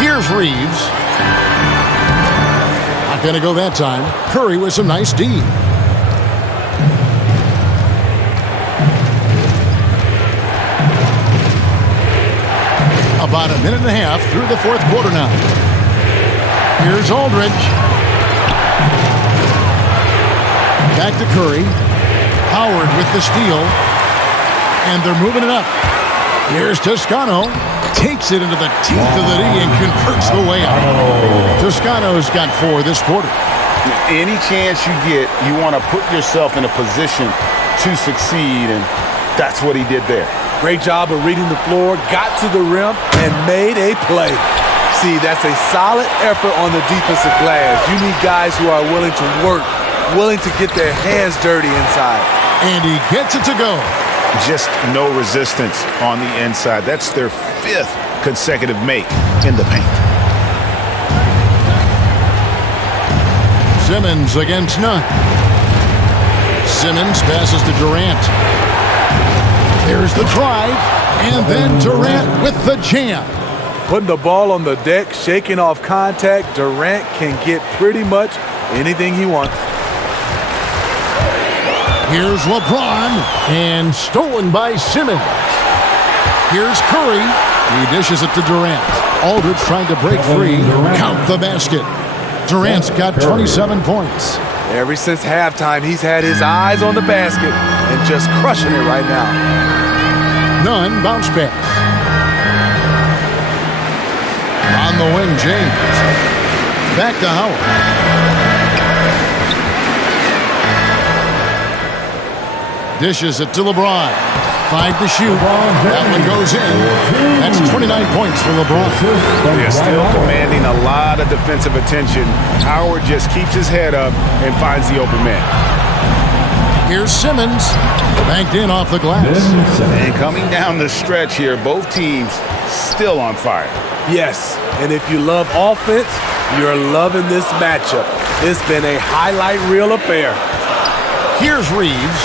Here's Reeves. Not going to go that time. Curry with some nice D. About a minute and a half through the fourth quarter now. Here's Aldridge. Back to Curry. Howard with the steal. And they're moving it up. Here's Toscano. Takes it into the teeth of the D and converts the way out. Toscano's got 4 this quarter. Any chance you get, you want to put yourself in a position to succeed, and that's what he did there. Great job of reading the floor, got to the rim, and made a play. See, that's a solid effort on the defensive glass. You need guys who are willing to work, willing to get their hands dirty inside. And he gets it to go. Just no resistance on the inside. That's their 5th consecutive make in the paint. Simmons against none. Simmons passes to Durant. There's the drive, and then Durant with the jam. Putting the ball on the deck, shaking off contact, Durant can get pretty much anything he wants. Here's LeBron, and stolen by Simmons. Here's Curry. He dishes it to Durant. Aldridge trying to break free. Count the basket. Durant's got 27 points. Ever since halftime, he's had his eyes on the basket and just crushing it right now. None, bounce pass. On the wing, James. Back to Howard. Dishes it to LeBron. 5 to shoot. That one goes in. That's 29 points for LeBron. They're still commanding a lot of defensive attention. Howard just keeps his head up and finds the open man. Here's Simmons. Banked in off the glass. And coming down the stretch here, both teams still on fire. Yes, and if you love offense, you're loving this matchup. It's been a highlight reel affair. Here's Reeves.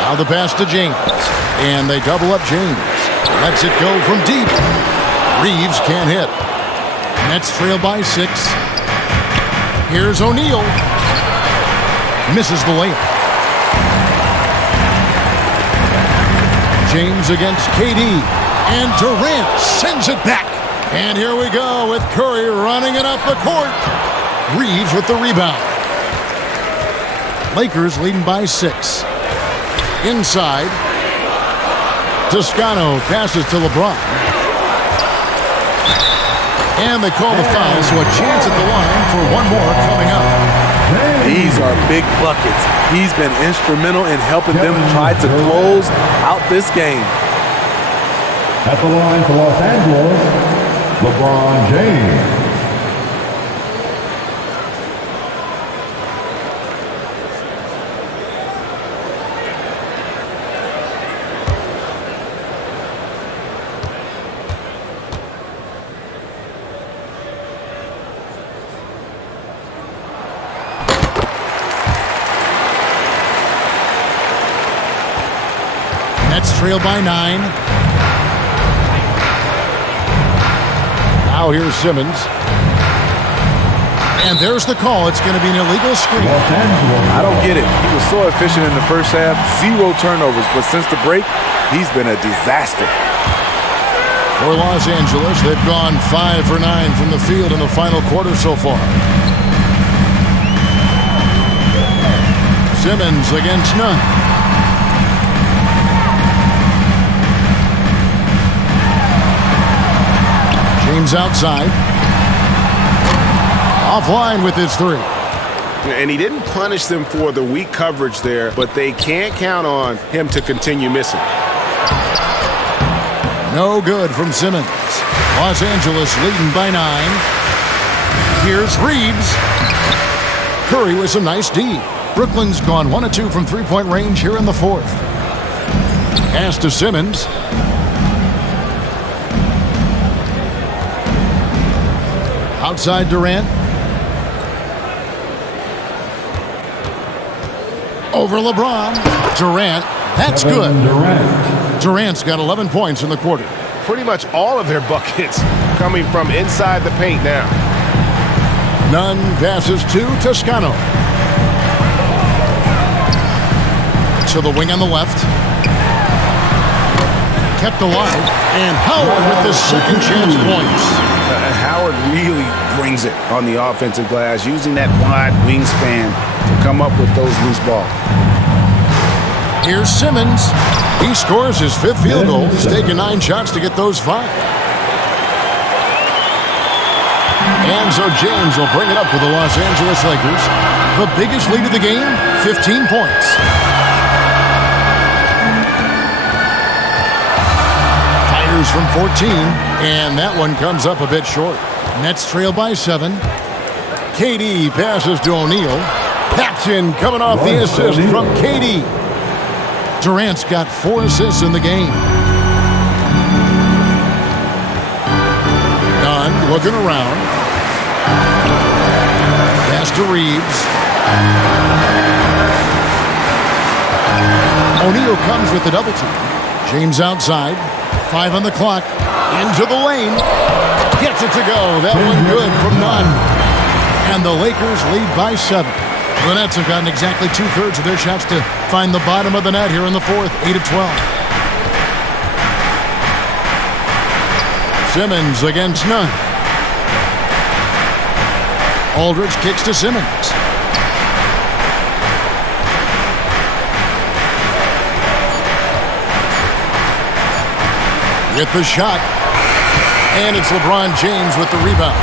Now the pass to James. And they double up James. Lets it go from deep. Reeves can't hit. Nets trail by 6. Here's O'Neal. Misses the layup. James against KD. And Durant sends it back. And here we go with Curry running it up the court. Reeves with the rebound. Lakers leading by 6. Inside. Toscano passes to LeBron. And they call the foul, so a chance at the line for one more coming up. These are big buckets. He's been instrumental in helping them try to close out this game. At the line for Los Angeles, LeBron James. Nets trail by 9. Now here's Simmons. And there's the call. It's going to be an illegal screen. I don't get it. He was so efficient in the first half. 0 turnovers. But since the break, he's been a disaster. For Los Angeles, they've gone 5 for 9 from the field in the final quarter so far. Simmons against none. James outside. Offline with his three. And he didn't punish them for the weak coverage there, but they can't count on him to continue missing. No good from Simmons. Los Angeles leading by 9. Here's Reeves. Curry with some nice D. Brooklyn's gone 1 of 2 from three-point range here in the fourth. Pass to Simmons. Outside Durant. Over LeBron. Durant. That's good. Durant's got 11 points in the quarter. Pretty much all of their buckets coming from inside the paint now. Nunn passes to Toscano. To the wing on the left. Kept alive. And Howard with the second chance points. Howard really brings it on the offensive glass, using that wide wingspan to come up with those loose balls. Here's Simmons. He scores his 5th field goal. He's taken 9 shots to get those 5. And so James will bring it up for the Los Angeles Lakers. The biggest lead of the game, 15 points. Fires from 14, and that one comes up a bit short. Nets trail by 7. KD passes to O'Neal. Paxson coming off the assist from KD. Durant's got 4 assists in the game. Dunn looking around. Pass to Reeves. O'Neal comes with the double team. James outside. 5 on the clock. Into the lane. Gets it to go. That one good from Nunn. And the Lakers lead by 7. The Nets have gotten exactly 2/3 of their shots to find the bottom of the net here in the fourth, 8 of 12. Simmons against Nunn. Aldridge kicks to Simmons. With the shot. And it's LeBron James with the rebound.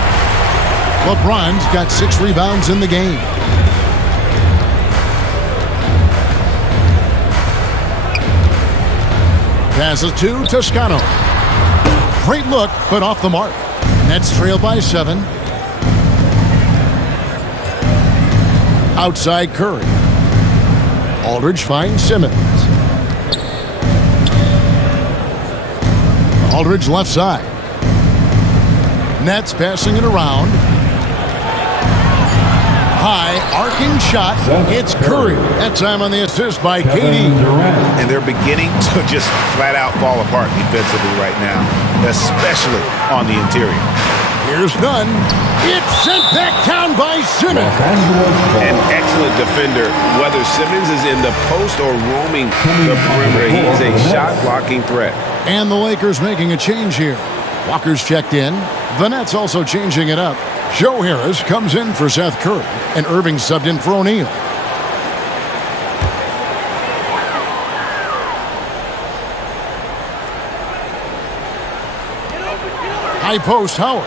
LeBron's got 6 rebounds in the game. Passes to Toscano. Great look, but off the mark. Nets trail by 7. Outside Curry. Aldridge finds Simmons. Aldridge left side. Nets passing it around. High arcing shot. It's Curry. That time on the assist by KD. And they're beginning to just flat out fall apart defensively right now, especially on the interior. Here's Nunn. It's sent back down by Simmons. An excellent defender, whether Simmons is in the post or roaming the perimeter. He's a shot-blocking threat. And the Lakers making a change here. Walker's checked in. The Nets also changing it up. Joe Harris comes in for Seth Curry, and Irving subbed in for O'Neal. High post, Howard.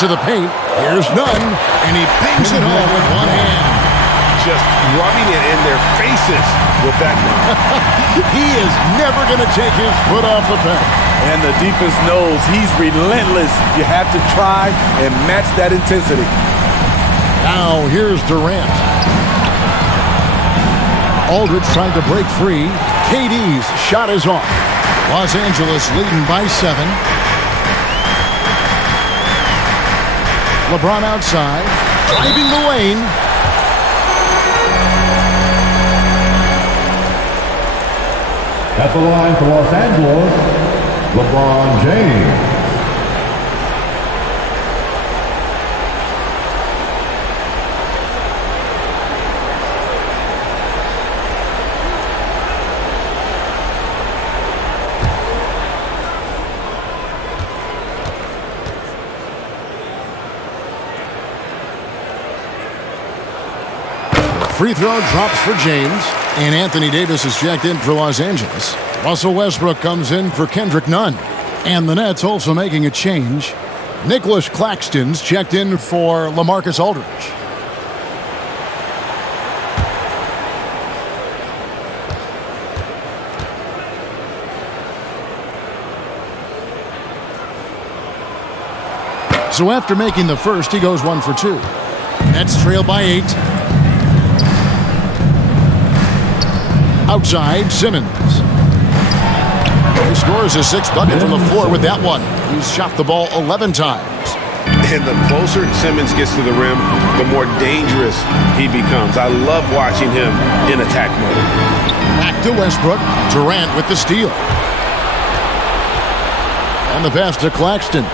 To the paint. Here's Nunn, and he bangs it home with one hand. Just rubbing it in their faces with that one. He is never going to take his foot off the pedal. And the defense knows he's relentless. You have to try and match that intensity. Now here's Durant. Aldridge trying to break free. KD's shot is off. Los Angeles leading by 7. LeBron outside, driving the lane. At the line for Los Angeles, LeBron James. Free throw drops for James, and Anthony Davis is checked in for Los Angeles. Russell Westbrook comes in for Kendrick Nunn. And the Nets also making a change. Nicholas Claxton's checked in for LaMarcus Aldridge. So after making the first, he goes 1 for 2. Nets trail by 8. Outside, Simmons. He scores his 6th bucket from the floor with that one. He's shot the ball 11 times. And the closer Simmons gets to the rim, the more dangerous he becomes. I love watching him in attack mode. Back to Westbrook. Durant with the steal. And the pass to Claxton.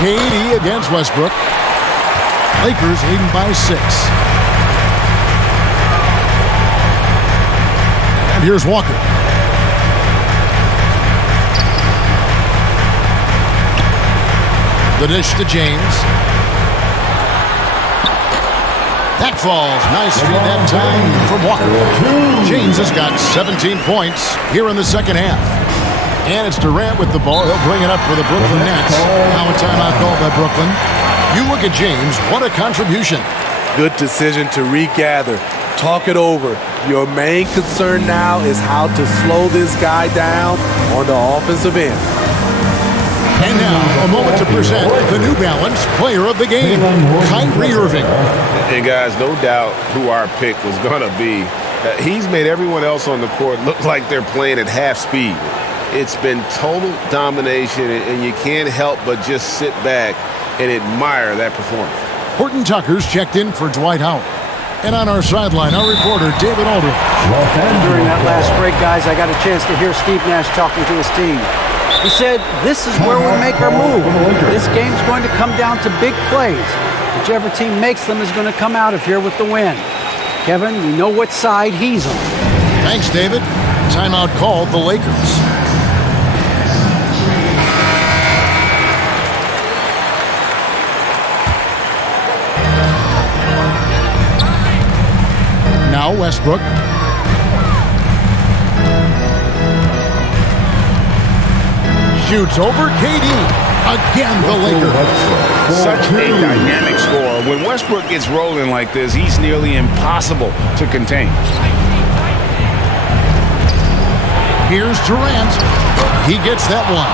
KD against Westbrook. Lakers leading by 6. And here's Walker. The dish to James. That falls. Nice feed that time from Walker. James has got 17 points here in the second half. And it's Durant with the ball. He'll bring it up for the Brooklyn Nets. Now a timeout called by Brooklyn. You look at James. What a contribution. Good decision to regather. Talk it over. Your main concern now is how to slow this guy down on the offensive end. And now, a moment to present the New Balance Player of the Game, Kyrie Irving. And guys, no doubt who our pick was going to be. He's made everyone else on the court look like they're playing at half speed. It's been total domination, and you can't help but just sit back and admire that performance. Horton Tucker's checked in for Dwight Howard. And on our sideline, our reporter, David Aldridge. During that last break, guys, I got a chance to hear Steve Nash talking to his team. He said, this is where we make our move. This game's going to come down to big plays. Whichever team makes them is going to come out of here with the win. Kevin, we know what side he's on. Thanks, David. Timeout called the Lakers. Now Westbrook. Shoots over KD. Again, the Lakers. Such a dynamic scorer. When Westbrook gets rolling like this, he's nearly impossible to contain. Here's Durant. He gets that one.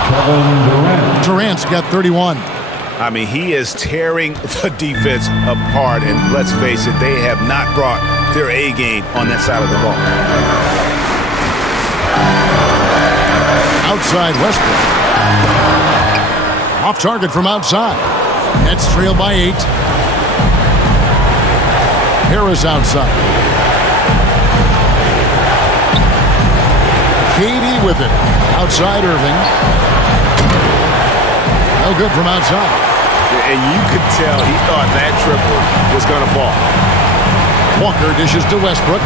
Durant's got 31. I mean, he is tearing the defense apart. And let's face it, they have not brought their A game on that side of the ball. Outside Westbrook. Off target from outside. Nets trail by 8. Harris outside. KD with it. Outside Irving. No good from outside. And you could tell he thought that triple was going to fall. Walker dishes to Westbrook.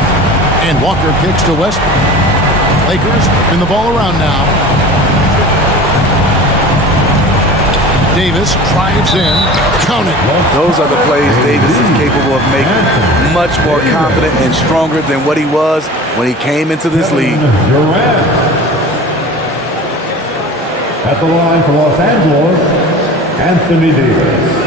And Walker kicks to Westbrook. Lakers in the ball around now. Davis drives in. Count it. Those are the plays Davis is capable of making. Much more confident and stronger than what he was when he came into this league. Durant. At the line for Los Angeles, Anthony Davis.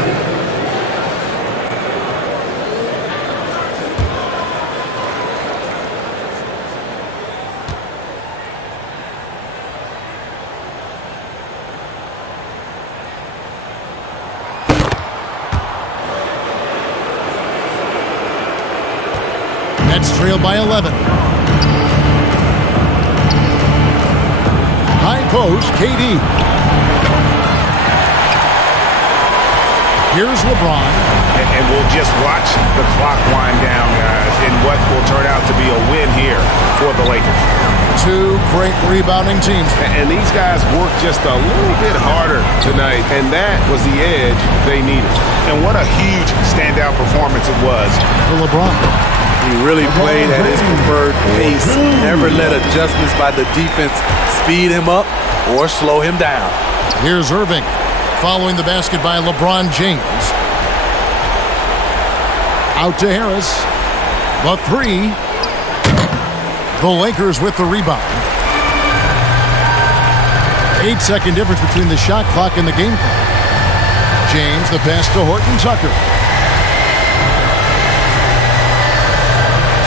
Nets trail by 11. High post, KD. Here's LeBron. And we'll just watch the clock wind down, guys, in what will turn out to be a win here for the Lakers. Two great rebounding teams. And these guys worked just a little bit harder tonight, and that was the edge they needed. And what a huge standout performance it was for LeBron. He really played at his preferred pace. Never let adjustments by the defense speed him up or slow him down. Here's Irving following the basket by LeBron James. Out to Harris. The three. The Lakers with the rebound. 8-second difference between the shot clock and the game clock. James, the pass to Horton Tucker.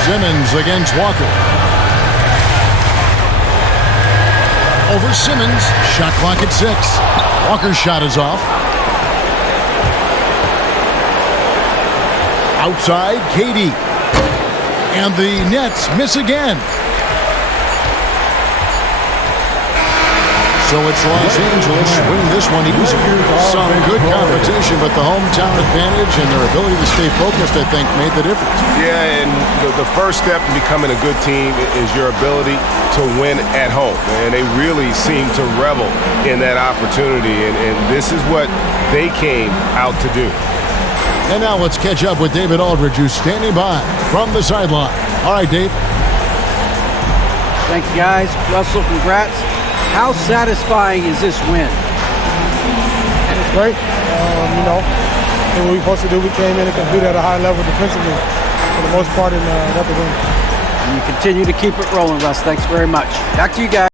Simmons against Walker. Over Simmons. Shot clock at 6. Walker's shot is off. Outside, KD. And the Nets miss again. So it's Los Angeles winning this one easily. Some good competition, but the hometown advantage and their ability to stay focused, I think, made the difference. Yeah, and the first step in becoming a good team is your ability to win at home. And they really seem to revel in that opportunity, and this is what they came out to do. And now let's catch up with David Aldridge, who's standing by from the sideline. All right, Dave. Thank you, guys. Russell, congrats. How satisfying is this win? It's great. What we supposed to do, we came in and competed at a high level defensively for the most part and got the win. And you continue to keep it rolling, Russ. Thanks very much. Back to you guys.